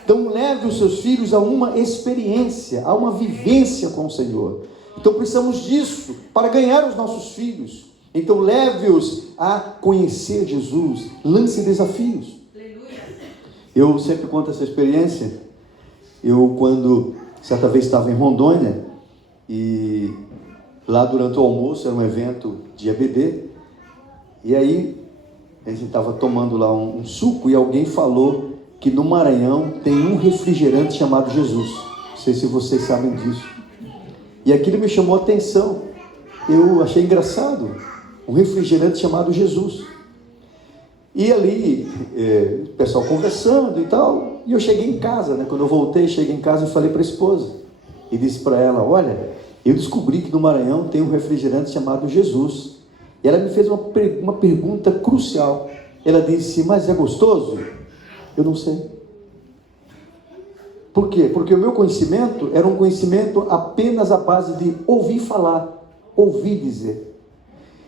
Então leve os seus filhos a uma experiência, a uma vivência com o Senhor. Então precisamos disso para ganhar os nossos filhos. Então leve-os a conhecer Jesus, lance desafios. Eu sempre conto essa experiência. Eu, quando certa vez estava em Rondônia, e lá durante o almoço, era um evento de EBD, e aí a gente estava tomando lá um suco, e alguém falou que no Maranhão tem um refrigerante chamado Jesus. Não sei se vocês sabem disso. E aquilo me chamou a atenção. Eu achei engraçado, um refrigerante chamado Jesus. E ali, o pessoal conversando e tal, e eu cheguei em casa, né? Quando eu voltei, cheguei em casa e falei para a esposa, e disse para ela: olha, eu descobri que no Maranhão tem um refrigerante chamado Jesus. E ela me fez uma pergunta crucial. Ela disse: mas é gostoso? Eu não sei. Por quê? Porque o meu conhecimento era um conhecimento apenas à base de ouvir falar, ouvir dizer.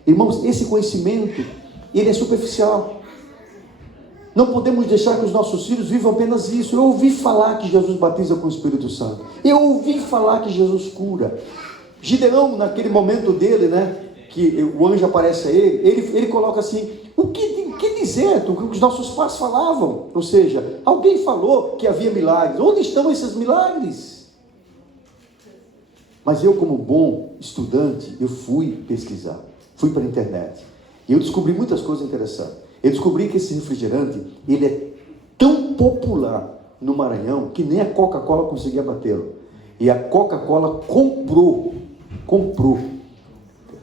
Irmãos, esse conhecimento, ele é superficial. Não podemos deixar que os nossos filhos vivam apenas isso. Eu ouvi falar que Jesus batiza com o Espírito Santo. Eu ouvi falar que Jesus cura. Gideão, naquele momento dele, né, que o anjo aparece a ele coloca assim: o que dizer? O que os nossos pais falavam. Ou seja, alguém falou que havia milagres. Onde estão esses milagres? Mas eu, como bom estudante, eu fui pesquisar, fui para a internet. E eu descobri muitas coisas interessantes. Eu descobri que esse refrigerante, ele é tão popular no Maranhão, que nem a Coca-Cola conseguia batê-lo. E a Coca-Cola comprou,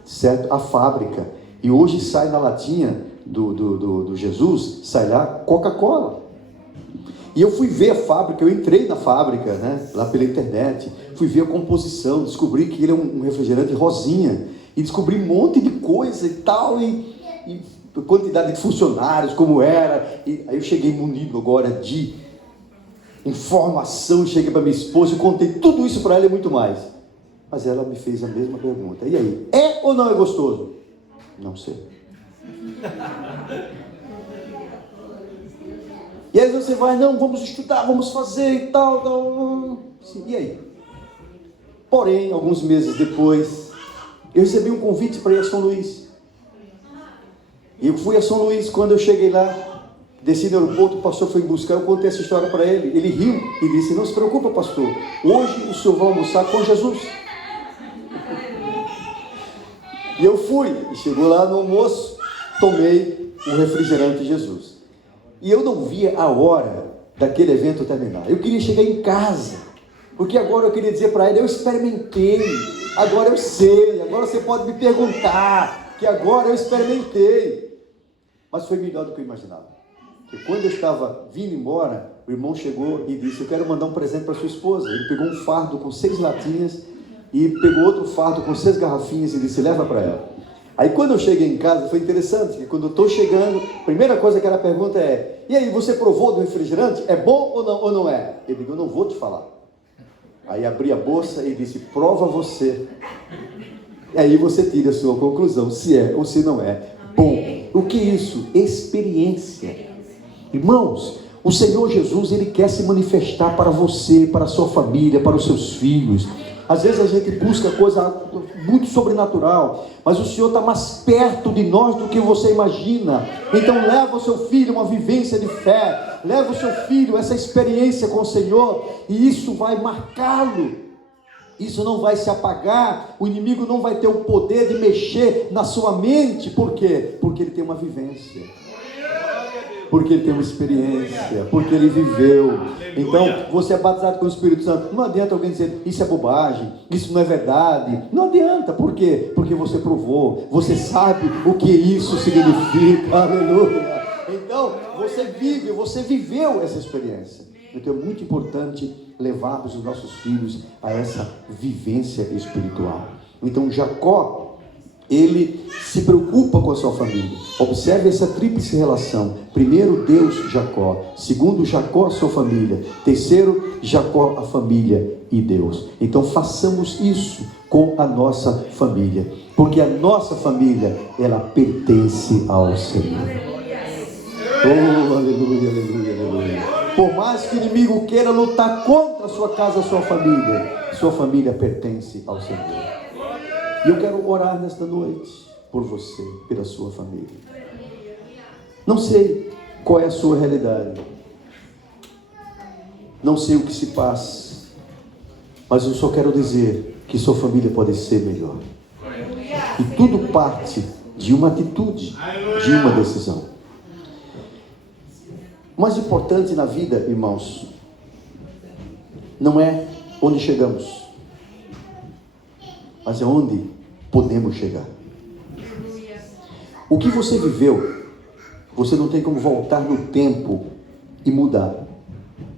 certo? A fábrica. E hoje sai na latinha do Jesus, sai lá Coca-Cola. E eu fui ver a fábrica, eu entrei na fábrica, né, lá pela internet, fui ver a composição, descobri que ele é um refrigerante rosinha, e descobri um monte de coisa e tal, e quantidade de funcionários, como era, e aí eu cheguei munido agora de informação, cheguei para minha esposa e contei tudo isso para ela e muito mais. Mas ela me fez a mesma pergunta, e aí, é ou não é gostoso? Não sei. E aí você vai, não, vamos estudar, vamos fazer e tal. Sim, e aí? Porém, alguns meses depois, eu recebi um convite para ir a São Luís. E eu fui a São Luís. Quando eu cheguei lá, desci no aeroporto, o pastor foi me buscar, eu contei essa história para ele. Ele riu e disse, não se preocupa, pastor, hoje o senhor vai almoçar com Jesus. E eu fui, e chegou lá no almoço, tomei o refrigerante Jesus. E eu não via a hora daquele evento terminar. Eu queria chegar em casa, porque agora eu queria dizer para ele, eu experimentei, agora eu sei, agora você pode me perguntar, que agora eu experimentei. Mas foi melhor do que eu imaginava. Porque quando eu estava vindo embora, o irmão chegou e disse, eu quero mandar um presente para sua esposa. Ele pegou um fardo com 6 latinhas e pegou outro fardo com 6 garrafinhas e disse, leva para ela. Aí quando eu cheguei em casa, foi interessante, que quando eu estou chegando, a primeira coisa que ela pergunta é, e aí, você provou do refrigerante? É bom ou não é? Eu digo, eu não vou te falar. Aí abri a bolsa e disse, prova você. E aí você tira a sua conclusão, se é ou se não é bom. O que é isso? Experiência. Irmãos, o Senhor Jesus, Ele quer se manifestar para você, para a sua família, para os seus filhos. Às vezes a gente busca coisa muito sobrenatural, mas o Senhor está mais perto de nós do que você imagina. Então leva o seu filho uma vivência de fé, leva o seu filho essa experiência com o Senhor, e isso vai marcá-lo. Isso não vai se apagar, o inimigo não vai ter o poder de mexer na sua mente. Por quê? Porque ele tem uma vivência, porque ele tem uma experiência, porque ele viveu. Então, você é batizado com o Espírito Santo. Não adianta alguém dizer, isso é bobagem, isso não é verdade. Não adianta, por quê? Porque você provou, você sabe o que isso significa, aleluia. Então, você vive, você viveu essa experiência. Então, é muito importante levarmos os nossos filhos a essa vivência espiritual. Então, Jacó, ele se preocupa com a sua família. Observe essa tríplice relação. Primeiro, Deus, Jacó. Segundo, Jacó, a sua família. Terceiro, Jacó, a família e Deus. Então façamos isso com a nossa família, porque a nossa família, ela pertence ao Senhor. Oh, aleluia, aleluia, aleluia. Por mais que o inimigo queira lutar contra a sua casa, a sua família pertence ao Senhor. E eu quero orar nesta noite por você, pela sua família. Não sei qual é a sua realidade, não sei o que se passa, mas eu só quero dizer que sua família pode ser melhor. E tudo parte de uma atitude, de uma decisão. O mais importante na vida, irmãos, não é onde chegamos, mas é onde podemos chegar. O que você viveu, você não tem como voltar no tempo e mudar.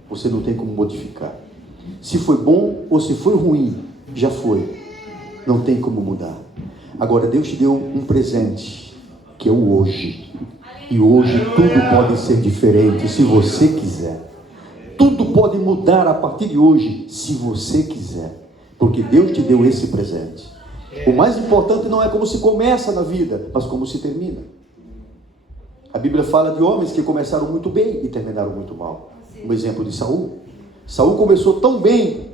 Você não tem como modificar. Se foi bom ou se foi ruim, já foi. Não tem como mudar. Agora, Deus te deu um presente, que é o hoje. E hoje tudo pode ser diferente, se você quiser. Tudo pode mudar a partir de hoje, se você quiser. Porque Deus te deu esse presente. O mais importante não é como se começa na vida, mas como se termina. A Bíblia fala de homens que começaram muito bem e terminaram muito mal. Um exemplo de Saul. Saul começou tão bem,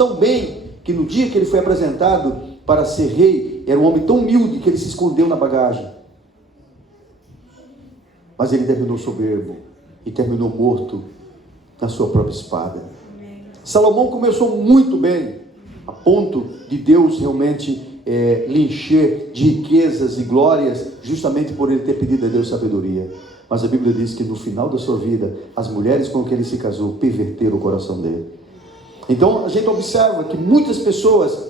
que no dia que ele foi apresentado para ser rei, era um homem tão humilde que ele se escondeu na bagagem. Mas ele terminou soberbo e terminou morto na sua própria espada. Salomão começou muito bem, a ponto de Deus realmente lhe encher de riquezas e glórias, justamente por ele ter pedido a Deus sabedoria. Mas a Bíblia diz que no final da sua vida, as mulheres com quem ele se casou perverteram o coração dele. Então a gente observa que muitas pessoas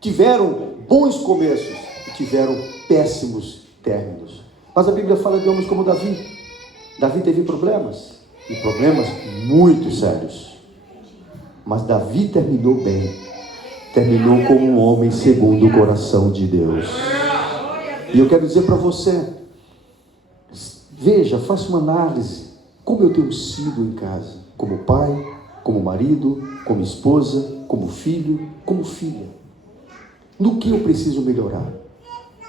tiveram bons começos e tiveram péssimos términos. Mas a Bíblia fala de homens como Davi. Davi teve problemas, e problemas muito sérios. Mas Davi terminou bem. Terminou como um homem segundo o coração de Deus. E eu quero dizer para você, veja, faça uma análise. Como eu tenho sido em casa? Como pai, como marido, como esposa, como filho, como filha. No que eu preciso melhorar?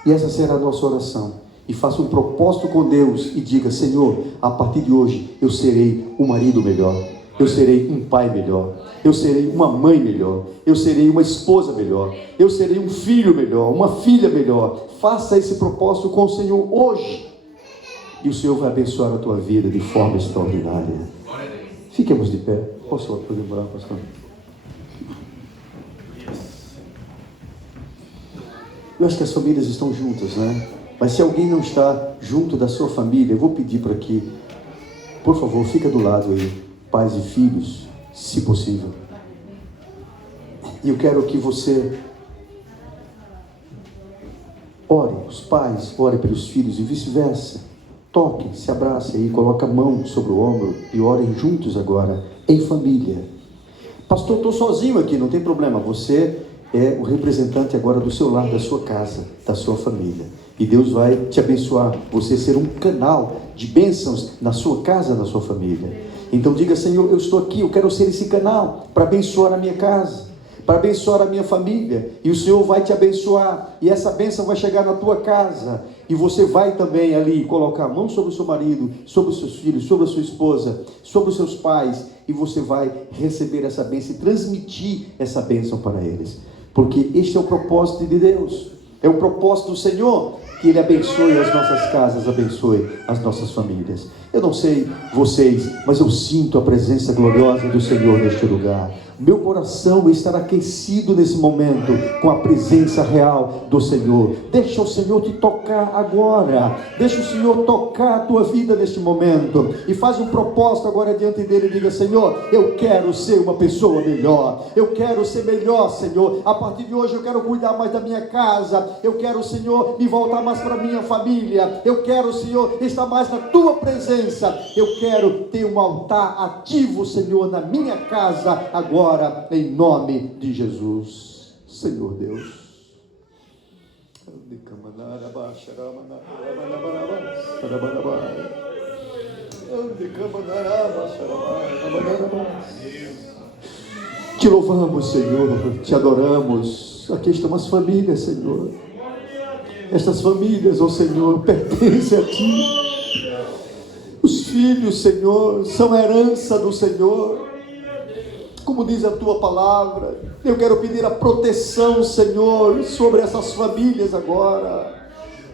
E essa será a nossa oração. E faça um propósito com Deus e diga: Senhor, a partir de hoje eu serei um marido melhor, eu serei um pai melhor, eu serei uma mãe melhor, eu serei uma esposa melhor, eu serei um filho melhor, uma filha melhor. Faça esse propósito com o Senhor hoje, e o Senhor vai abençoar a tua vida de forma extraordinária. Fiquemos de pé. Posso orar, pastor? Eu acho que as famílias estão juntas, né? Mas se alguém não está junto da sua família, eu vou pedir para que, por favor, fica do lado aí, pais e filhos, se possível. E eu quero que você ore, os pais orem pelos filhos e vice-versa. Toquem, se abracem aí, coloquem a mão sobre o ombro e orem juntos agora, em família. Pastor, estou sozinho aqui, não tem problema, você é o representante agora do seu lar, da sua casa, da sua família. E Deus vai te abençoar, você ser um canal de bênçãos na sua casa, na sua família. Então diga: Senhor, eu estou aqui, eu quero ser esse canal para abençoar a minha casa, para abençoar a minha família. E o Senhor vai te abençoar, e essa bênção vai chegar na tua casa. E você vai também ali colocar a mão sobre o seu marido, sobre os seus filhos, sobre a sua esposa, sobre os seus pais. E você vai receber essa bênção e transmitir essa bênção para eles. Porque este é o propósito de Deus, é o propósito do Senhor, que Ele abençoe as nossas casas, abençoe as nossas famílias. Eu não sei vocês, mas eu sinto a presença gloriosa do Senhor neste lugar. Meu coração estará aquecido nesse momento com a presença real do Senhor. Deixa o Senhor te tocar agora. Deixa o Senhor tocar a tua vida neste momento. E faz um propósito agora diante dele. Diga: Senhor, eu quero ser uma pessoa melhor. Eu quero ser melhor, Senhor. A partir de hoje eu quero cuidar mais da minha casa. Eu quero, Senhor, me voltar mais para a minha família. Eu quero, Senhor, estar mais na tua presença. Eu quero ter um altar ativo, Senhor, na minha casa agora. Em nome de Jesus, Senhor Deus. Te louvamos, Senhor, te adoramos. Aqui estão as famílias, Senhor. Estas famílias, ó Senhor, pertencem a Ti. Os filhos, Senhor, são a herança do Senhor. Como diz a Tua palavra, eu quero pedir a proteção, Senhor, sobre essas famílias agora.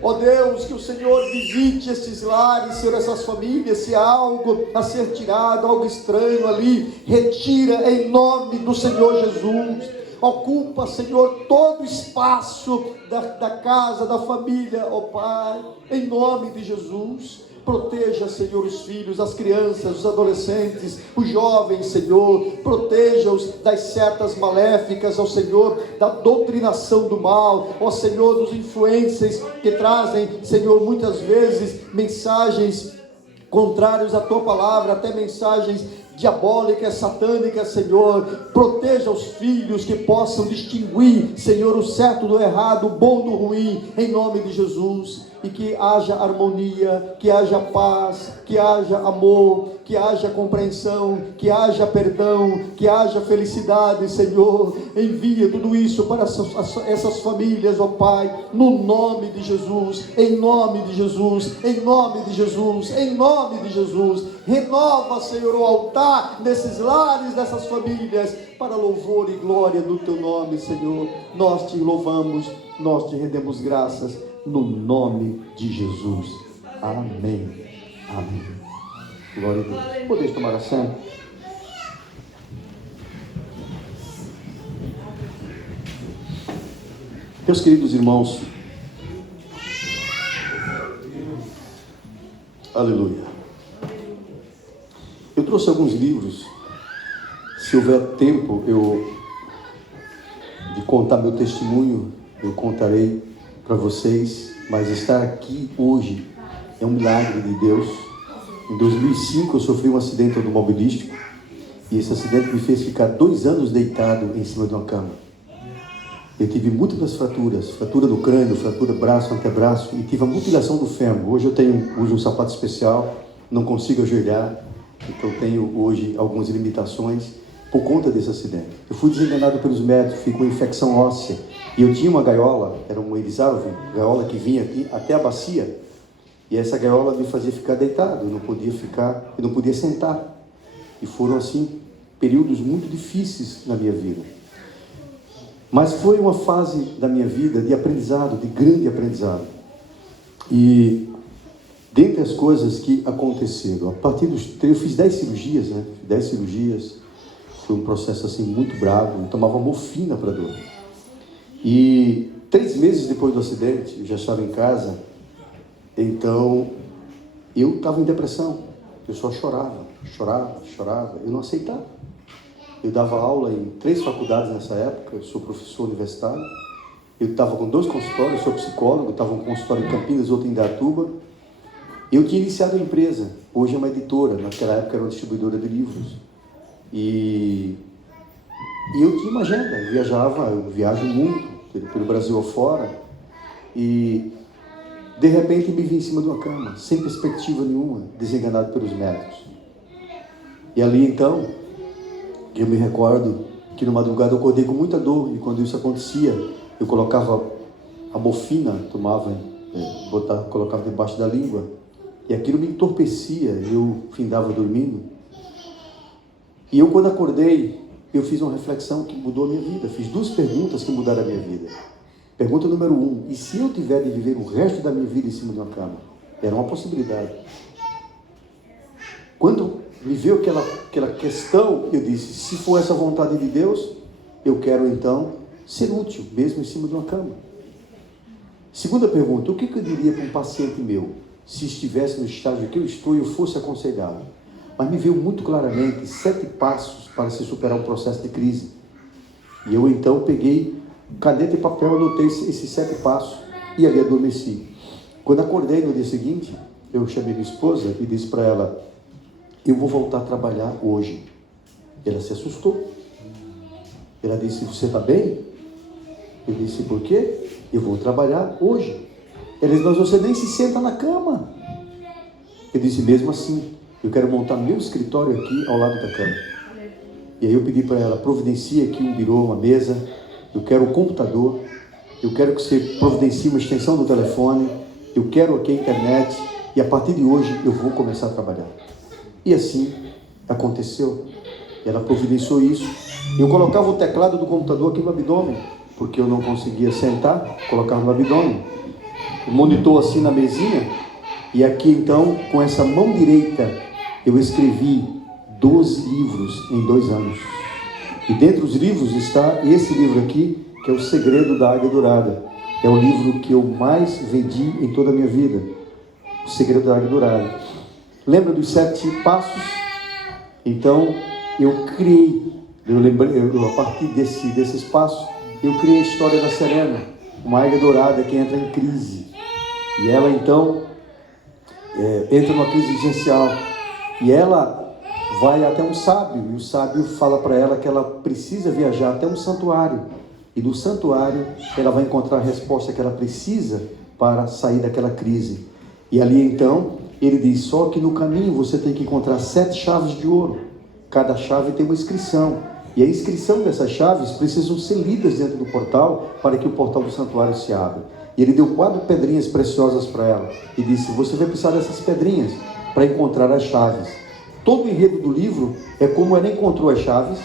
Ó Deus, que o Senhor visite esses lares, Senhor, essas famílias. Se há algo a ser tirado, algo estranho ali, retira em nome do Senhor Jesus. Ocupa, Senhor, todo o espaço da casa, da família, ó Pai, em nome de Jesus. Proteja, Senhor, os filhos, as crianças, os adolescentes, os jovens, Senhor. Proteja-os das setas maléficas, ó Senhor, da doutrinação do mal, ó Senhor, dos influencers que trazem, Senhor, muitas vezes mensagens contrárias à Tua palavra, até mensagens diabólicas, satânicas, Senhor. Proteja os filhos que possam distinguir, Senhor, o certo do errado, o bom do ruim, em nome de Jesus. E que haja harmonia, que haja paz, que haja amor, que haja compreensão, que haja perdão, que haja felicidade, Senhor. Envia tudo isso para essas famílias, ó Pai, no nome de Jesus, em nome de Jesus, em nome de Jesus, em nome de Jesus. Renova, Senhor, o altar desses lares, dessas famílias, para louvor e glória do Teu nome, Senhor. Nós Te louvamos, nós Te rendemos graças, no nome de Jesus. Amém. Amém. Glória a Deus. Podeis tomar assento? Meus queridos irmãos, aleluia. Eu trouxe alguns livros. Se houver tempo de contar meu testemunho, eu contarei para vocês, mas estar aqui hoje é um milagre de Deus. Em 2005 eu sofri um acidente automobilístico e esse acidente me fez ficar 2 anos deitado em cima de uma cama. Eu tive múltiplas fraturas, fratura do crânio, fratura braço, antebraço e tive a mutilação do fêmur. Hoje eu uso um sapato especial, não consigo ajoelhar, então tenho hoje algumas limitações por conta desse acidente. Eu fui desenganado pelos médicos, fiquei com infecção óssea e eu tinha uma gaiola, era uma Elisarve, gaiola que vinha aqui até a bacia e essa gaiola me fazia ficar deitado, eu não podia sentar. E foram assim períodos muito difíceis na minha vida. Mas foi uma fase da minha vida de aprendizado, de grande aprendizado. E dentre as coisas que aconteceram, a partir eu fiz 10 cirurgias, né? 10 cirurgias, foi um processo assim muito bravo, eu tomava morfina para dor. E 3 meses depois do acidente, eu já estava em casa, então eu estava em depressão, eu só chorava, eu não aceitava. Eu dava aula em 3 faculdades nessa época, eu sou professor universitário, eu estava com 2 consultórios, eu sou psicólogo, estava um consultório em Campinas, outro em Datuba. Eu tinha iniciado a empresa, hoje é uma editora, naquela época era uma distribuidora de livros. E eu tinha uma agenda, eu viajo muito, pelo Brasil afora, e de repente me vi em cima de uma cama, sem perspectiva nenhuma, desenganado pelos médicos. E ali então, eu me recordo que na madrugada eu acordei com muita dor, e quando isso acontecia, eu colocava a morfina, colocava debaixo da língua, e aquilo me entorpecia, eu findava dormindo. E eu, quando acordei, eu fiz uma reflexão que mudou a minha vida, fiz 2 perguntas que mudaram a minha vida. Pergunta número 1, e se eu tiver de viver o resto da minha vida em cima de uma cama? Era uma possibilidade. Quando me veio aquela questão, eu disse, se for essa vontade de Deus, eu quero então ser útil, mesmo em cima de uma cama. Segunda pergunta, o que eu diria para um paciente meu, se estivesse no estágio que eu estou e eu fosse aconselhado? Mas me veio muito claramente 7 passos para se superar um processo de crise. E eu então peguei caneta e papel, anotei esses 7 passos e ali adormeci. Quando acordei no dia seguinte, eu chamei minha esposa e disse para ela, eu vou voltar a trabalhar hoje. Ela se assustou. Ela disse, você está bem? Eu disse, por quê? Eu vou trabalhar hoje. Ela disse, mas você nem se senta na cama. Eu disse, mesmo assim, eu quero montar meu escritório aqui ao lado da cama. E aí eu pedi para ela, providencie aqui um birô, uma mesa, eu quero um computador, eu quero que você providencie uma extensão do telefone, eu quero aqui a internet, e a partir de hoje eu vou começar a trabalhar. E assim aconteceu. Ela providenciou isso. Eu colocava o teclado do computador aqui no abdômen, porque eu não conseguia sentar, colocava no abdômen. O monitor assim na mesinha, e aqui então, com essa mão direita, eu escrevi 12 livros em 2 anos. E dentre os livros está esse livro aqui, que é O Segredo da Águia Dourada. É o livro que eu mais vendi em toda a minha vida. O Segredo da Águia Dourada. Lembra dos 7 passos? Então, eu criei, a partir desses passos, eu criei a história da Serena, uma águia dourada que entra em crise. E ela então entra numa crise existencial. E ela vai até um sábio, e o sábio fala para ela que ela precisa viajar até um santuário. E no santuário ela vai encontrar a resposta que ela precisa para sair daquela crise. E ali então ele diz, só que no caminho você tem que encontrar 7 chaves de ouro. Cada chave tem uma inscrição. E a inscrição dessas chaves precisam ser lidas dentro do portal para que o portal do santuário se abra. E ele deu 4 pedrinhas preciosas para ela. E disse, você vai precisar dessas pedrinhas para encontrar as chaves. Todo o enredo do livro é como ela encontrou as chaves,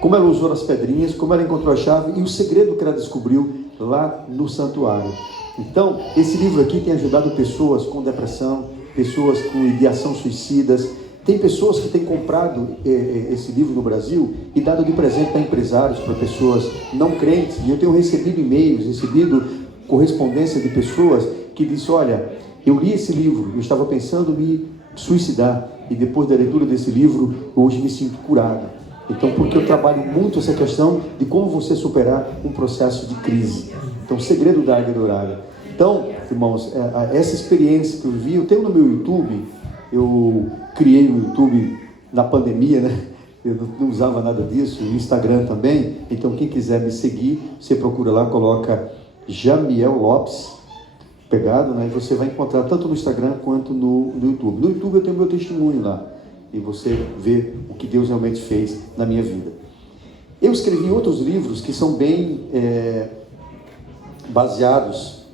como ela usou as pedrinhas, como ela encontrou a chave e o segredo que ela descobriu lá no santuário. Então, esse livro aqui tem ajudado pessoas com depressão, pessoas com ideação suicidas, Tem pessoas que têm comprado esse livro no Brasil e dado de presente para empresários, para pessoas não crentes. E eu tenho recebido e-mails, recebido correspondência de pessoas que dizem: olha, eu li esse livro, eu estava pensando em me suicidar, e depois da leitura desse livro, hoje me sinto curado. Então, porque eu trabalho muito essa questão de como você superar um processo de crise. Então, o segredo da Águia Dourada. Então, irmãos, essa experiência que eu vivi, eu tenho no meu YouTube. Eu criei o YouTube na pandemia, né? Eu não usava nada disso, o Instagram também. Então, quem quiser me seguir, você procura lá, coloca Jamiel Lopes, pegado, né? E você vai encontrar tanto no Instagram quanto no YouTube. No YouTube eu tenho meu testemunho lá, e você vê o que Deus realmente fez na minha vida. Eu escrevi outros livros que são bem baseados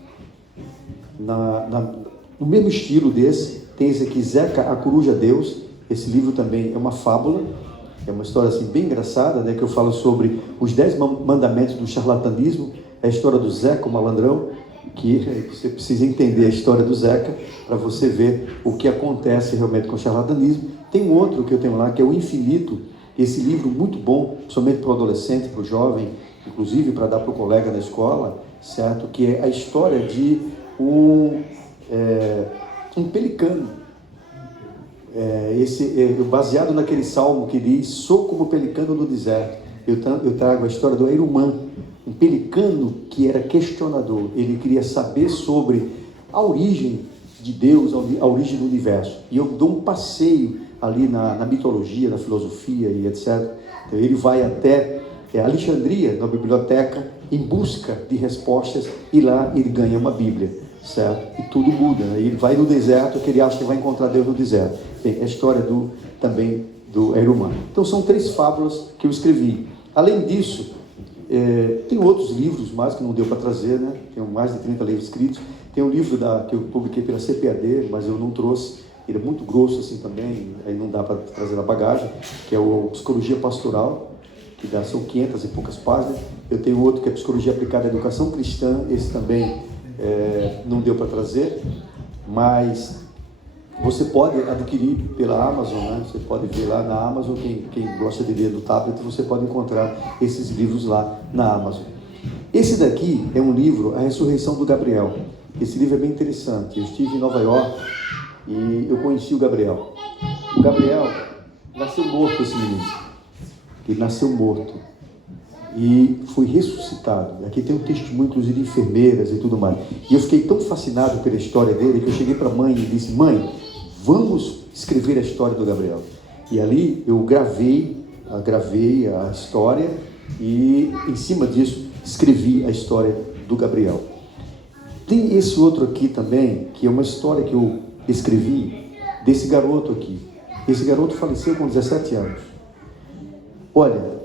no mesmo estilo desse. Tem esse aqui, Zeca, a Coruja Deus. Esse livro também é uma fábula, é uma história assim bem engraçada, né, que eu falo sobre os 10 mandamentos do charlatanismo. É a história do Zeca, o malandrão, que você precisa entender a história do Zeca para você ver o que acontece realmente com o charlatanismo. Tem um outro que eu tenho lá, que é o Infinito. Esse livro muito bom, somente para o adolescente, para o jovem, inclusive para dar para o colega na escola, certo? Que é a história de um pelicano, baseado naquele salmo que diz: sou como pelicano no deserto. Eu trago a história do Eirumã, um pelicano que era questionador. Ele queria saber sobre a origem de Deus, a origem do universo. E eu dou um passeio ali na mitologia, na filosofia e etc. Então, ele vai até Alexandria, na biblioteca, em busca de respostas, e lá ele ganha uma Bíblia. Certo? E tudo muda, né? Ele vai no deserto, que ele acha que vai encontrar Deus no deserto. Tem a história também do Eirumã. Então são 3 fábulas que eu escrevi. Além disso, tem outros livros mais que não deu para trazer, né? Tenho mais de 30 livros escritos. Tem um livro que eu publiquei pela CPAD, mas eu não trouxe. Ele é muito grosso assim também, aí não dá para trazer na bagagem, que é o Psicologia Pastoral, que são 500 e poucas páginas. Eu tenho outro que é Psicologia Aplicada à Educação Cristã. Esse também não deu para trazer, mas você pode adquirir pela Amazon, né? Você pode ver lá na Amazon. Quem gosta de ler do tablet, você pode encontrar esses livros lá na Amazon. Esse daqui é um livro, A Ressurreição do Gabriel. Esse livro é bem interessante. Eu estive em Nova York e eu conheci o Gabriel. O Gabriel nasceu morto, esse menino. Ele nasceu morto e foi ressuscitado. Aqui tem um testemunho, inclusive, de enfermeiras e tudo mais. E eu fiquei tão fascinado pela história dele que eu cheguei para a mãe e disse: mãe, vamos escrever a história do Gabriel. E ali eu gravei a história e, em cima disso, escrevi a história do Gabriel. Tem esse outro aqui também, que é uma história que eu escrevi desse garoto aqui. Esse garoto faleceu com 17 anos. Olha,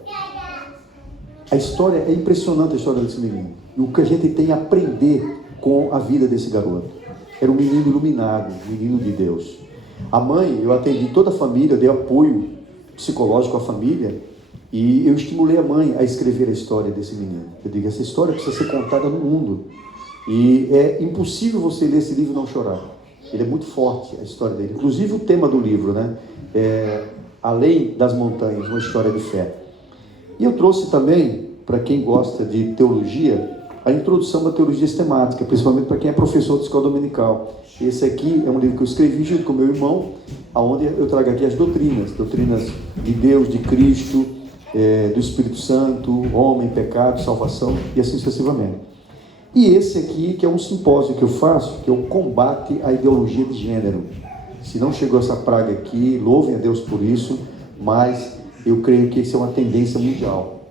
a história é impressionante, a história desse menino. E o que a gente tem a aprender com a vida desse garoto. Era um menino iluminado, um menino de Deus. A mãe, eu atendi toda a família, eu dei apoio psicológico à família, e eu estimulei a mãe a escrever a história desse menino. Eu digo: essa história precisa ser contada no mundo. E é impossível você ler esse livro e não chorar. Ele é muito forte, a história dele. Inclusive o tema do livro, né? Além das montanhas, uma história de fé. E eu trouxe também, para quem gosta de teologia, a introdução da teologia sistemática, principalmente para quem é professor de escola dominical. Esse aqui é um livro que eu escrevi junto com meu irmão, onde eu trago aqui as doutrinas de Deus, de Cristo, do Espírito Santo, homem, pecado, salvação e assim sucessivamente. E esse aqui, que é um simpósio que eu faço, que é o combate à ideologia de gênero. Se não chegou essa praga aqui, louvem a Deus por isso, mas eu creio que isso é uma tendência mundial.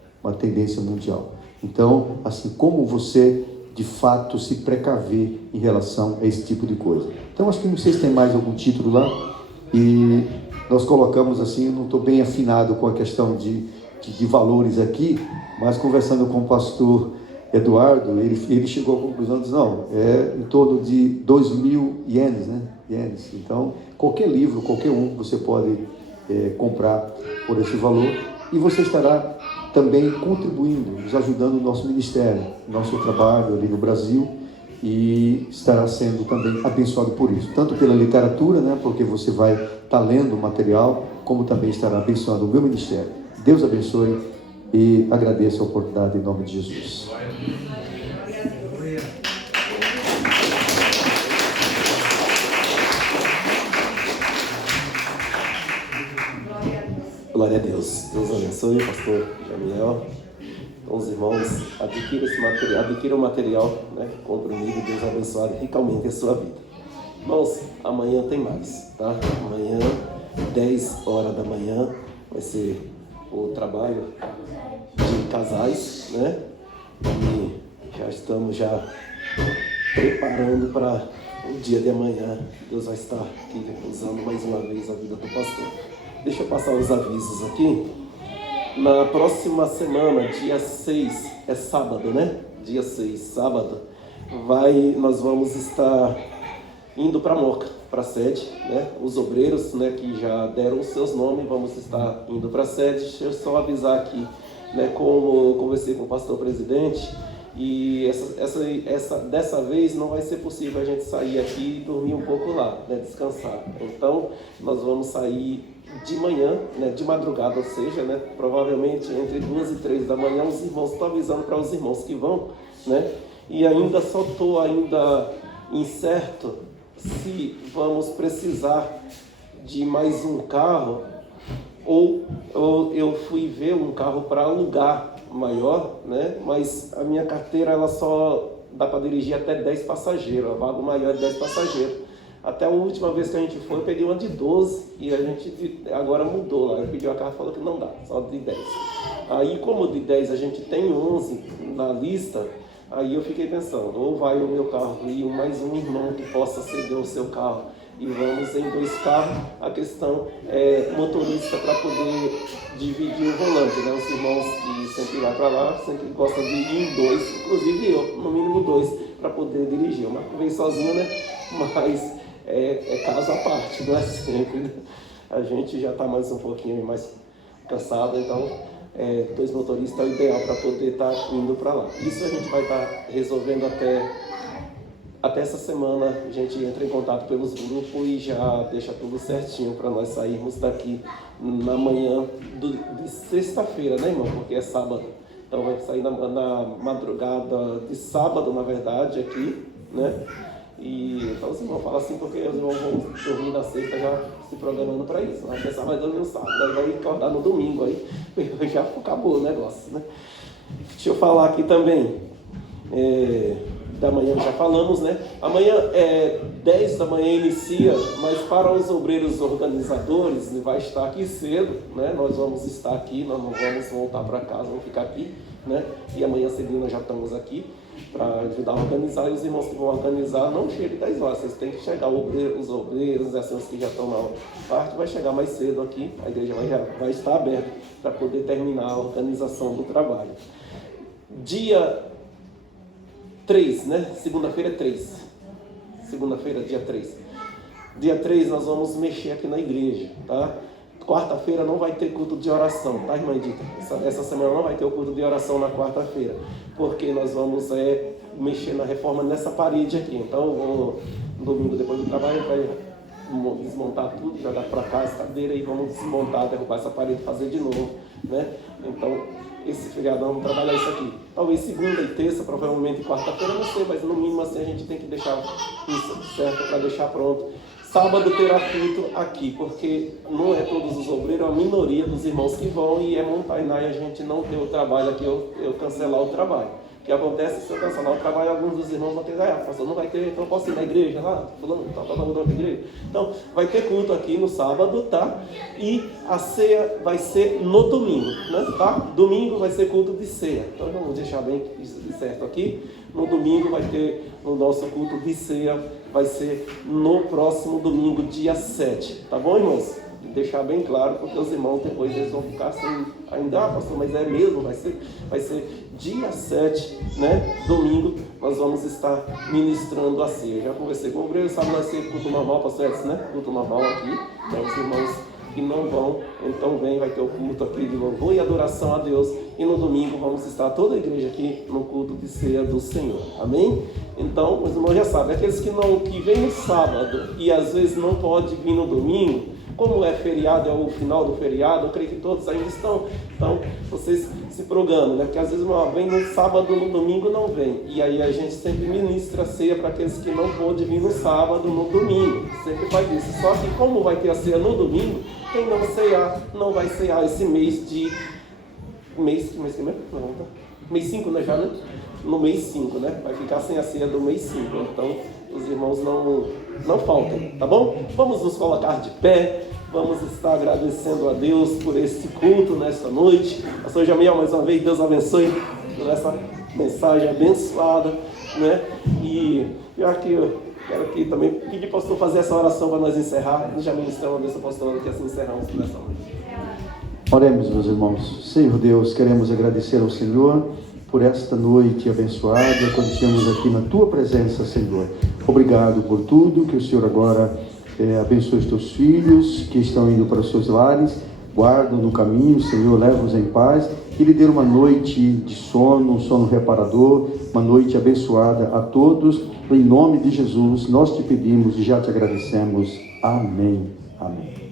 Então, assim, como você, de fato, se precaver em relação a esse tipo de coisa. Então, acho que não sei se tem mais algum título lá, e nós colocamos assim, eu não estou bem afinado com a questão de valores aqui, mas conversando com o pastor Eduardo, ele chegou à conclusão, disse: não, é em torno de 2.000 ienes, né? Então, qualquer livro, qualquer um, você pode comprar por esse valor, e você estará também contribuindo, nos ajudando no nosso ministério, no nosso trabalho ali no Brasil, e estará sendo também abençoado por isso, tanto pela literatura, né, porque você vai estar lendo o material, como também estará abençoando o meu ministério. Deus abençoe e agradeço a oportunidade em nome de Jesus. Glória a Deus. Deus abençoe, pastor Jamiel. Então, os irmãos, adquira o material, né? Compre um livro, Deus abençoe ricamente a sua vida. Irmãos, amanhã tem mais, tá? Amanhã, 10 horas da manhã, vai ser o trabalho de casais, né? E já estamos preparando para o dia de amanhã. Deus vai estar aqui usando mais uma vez a vida do pastor. Deixa eu passar os avisos aqui. Na próxima semana, dia 6, é sábado, né? Dia 6, sábado, nós vamos estar indo para Moca, para a sede, né? Os obreiros, né, que já deram os seus nomes, vamos estar indo para a sede. Deixa eu só avisar aqui, né, como eu conversei com o pastor presidente, e dessa vez não vai ser possível a gente sair aqui e dormir um pouco lá, né, descansar. Então, nós vamos sair de manhã, né, de madrugada, ou seja, né, provavelmente entre 2 e 3 da manhã. Os irmãos, estou avisando para os irmãos que vão, né, e ainda só estou incerto se vamos precisar de mais um carro ou eu fui ver um carro para alugar maior, né, mas a minha carteira ela só dá para dirigir até 10 passageiros, a vaga maior é 10 passageiros. Até a última vez que a gente foi, eu peguei uma de 12 e a gente agora mudou lá. Eu pedi a carro e falou que não dá, só de 10. Aí, como de 10 a gente tem 11 na lista, aí eu fiquei pensando, ou vai o meu carro e mais um irmão que possa ceder o seu carro e vamos em 2 carros. A questão é motorista para poder dividir o volante, né? Os irmãos que sempre vai para lá, sempre gostam de ir em 2, inclusive eu, no mínimo 2, para poder dirigir. O Marco veio sozinho, né? Mas é caso à parte, não é sempre. A gente já está mais um pouquinho mais cansado, então 2 motoristas é o ideal para poder estar indo para lá. Isso a gente vai estar resolvendo até essa semana. A gente entra em contato pelos grupos e já deixa tudo certinho para nós sairmos daqui na manhã de sexta-feira, né, irmão? Porque é sábado. Então vai sair na madrugada de sábado, na verdade, aqui, né? E então os irmãos falam assim porque os irmãos vão dormir na sexta já se programando para isso. Vai pensar, vai dormir no sábado, aí vai acordar no domingo, aí já acabou o negócio, né? Deixa eu falar aqui também, da manhã já falamos, né? Amanhã 10 da manhã inicia, mas para os obreiros organizadores vai estar aqui cedo, né? Nós vamos estar aqui, nós não vamos voltar para casa, vamos ficar aqui, né? E amanhã cedinho nós já estamos aqui para ajudar a organizar, e os irmãos que vão organizar não chegam 10 horas, vocês têm que chegar, os obreiros, assim, os que já estão na parte, vai chegar mais cedo aqui, a igreja vai estar aberta para poder terminar a organização do trabalho. Dia 3, né? Segunda-feira é 3. Segunda-feira, dia 3. Dia 3 nós vamos mexer aqui na igreja, tá? Quarta-feira não vai ter culto de oração, tá, irmã Edita? Essa semana não vai ter o culto de oração na quarta-feira, porque nós vamos mexer na reforma nessa parede aqui. Então, no domingo, depois do trabalho, vai desmontar tudo, jogar para cá as cadeiras e vamos desmontar, derrubar essa parede e fazer de novo, né? Então, esse feriadão vamos trabalhar isso aqui. Talvez segunda e terça, provavelmente quarta-feira, não sei, mas no mínimo assim a gente tem que deixar isso certo para deixar pronto. Sábado terá culto aqui, porque não é todos os obreiros, é a minoria dos irmãos que vão, e é Montainá e a gente não ter o trabalho aqui, eu cancelar o trabalho. O que acontece se eu cancelar o trabalho, alguns dos irmãos vão ter, pastor, não vai ter, então posso ir na igreja lá? Fulano, tá mudando outra igreja? Então, vai ter culto aqui no sábado, tá? E a ceia vai ser no domingo, né? Tá? Domingo vai ser culto de ceia. Então, vamos deixar bem certo aqui. No domingo vai ter o nosso culto de ceia, vai ser no próximo domingo, dia 7. Tá bom, irmãos? Deixar bem claro, porque os irmãos depois eles vão ficar assim, ainda, pastor, mas é mesmo, vai ser dia 7, né? Domingo, nós vamos estar ministrando a ceia. Já conversei com o obreiro, sabe, vai ser culto normal, pastor Edson, né? Culto normal aqui, né? Os irmãos que não vão, então vem, vai ter o culto aqui de louvor e adoração a Deus. E no domingo vamos estar toda a igreja aqui no culto de ceia do Senhor. Amém? Então, os irmãos já sabem, aqueles que vêm no sábado e às vezes não pode vir no domingo, como é feriado, é o final do feriado, eu creio que todos ainda estão. Então, vocês se programam, né? Porque às vezes vem no sábado, no domingo não vem. E aí a gente sempre ministra a ceia para aqueles que não podem vir no sábado, no domingo. Sempre faz isso. Só que como vai ter a ceia no domingo, quem não ceiar, não vai ceiar esse mês de... Mês que mês? Não, tá? Mês 5, né? Já, né? No mês 5, né? Vai ficar sem a ceia do mês 5. Então, os irmãos não faltem, tá bom? Vamos nos colocar de pé. Vamos estar agradecendo a Deus por esse culto nesta noite. Pastor Jamiel, mais uma vez, Deus abençoe por essa mensagem abençoada, né? E eu quero aqui também pedir para o pastor fazer essa oração para nós encerrar. Nós já ministramos a bênção apostólica que assim encerramos nessa noite. Oremos, meus irmãos. Senhor Deus, queremos agradecer ao Senhor por esta noite abençoada, quando estamos aqui na Tua presença, Senhor. Obrigado por tudo, que o Senhor agora abençoe os Teus filhos que estão indo para os seus lares, guarda no caminho, Senhor, leva-os em paz, e lhe dê uma noite de sono, um sono reparador, uma noite abençoada a todos. Em nome de Jesus, nós te pedimos e já te agradecemos. Amém. Amém.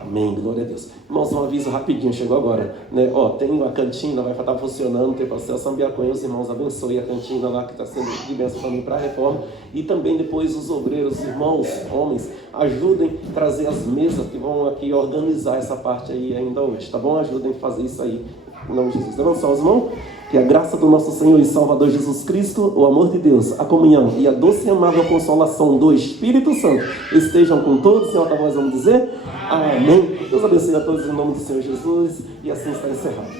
Amém, glória a Deus. Irmãos, um aviso rapidinho, chegou agora, né? Tem uma cantina, vai estar funcionando, tem pastel Sambiaconha, os irmãos abençoem a cantina lá, que está sendo de bênção também para a reforma. E também depois os obreiros, irmãos, homens, ajudem a trazer as mesas que vão aqui organizar essa parte aí ainda hoje, tá bom? Ajudem a fazer isso aí, em nome de Jesus. Levanta só as mãos. Que a graça do nosso Senhor e Salvador Jesus Cristo, o amor de Deus, a comunhão e a doce e amável consolação do Espírito Santo estejam com todos. Em alta voz vamos dizer amém. Deus abençoe a todos em nome do Senhor Jesus. E assim está encerrado.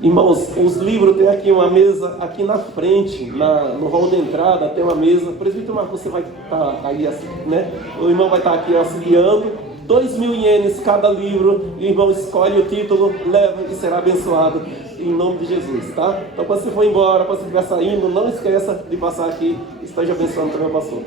Irmãos, os livros tem aqui uma mesa aqui na frente, no hall de entrada tem uma mesa. Presbítero Marcos, você vai estar aí, né? O irmão vai estar aqui auxiliando. 2.000 ienes cada livro, e o irmão escolhe o título, leva e será abençoado em nome de Jesus, tá? Então quando você for embora, quando você estiver saindo, não esqueça de passar aqui, esteja abençoando também o pastor.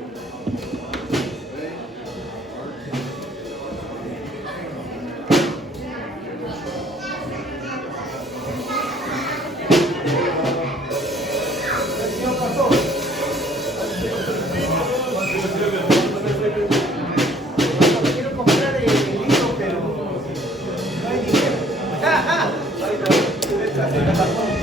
Tá bom.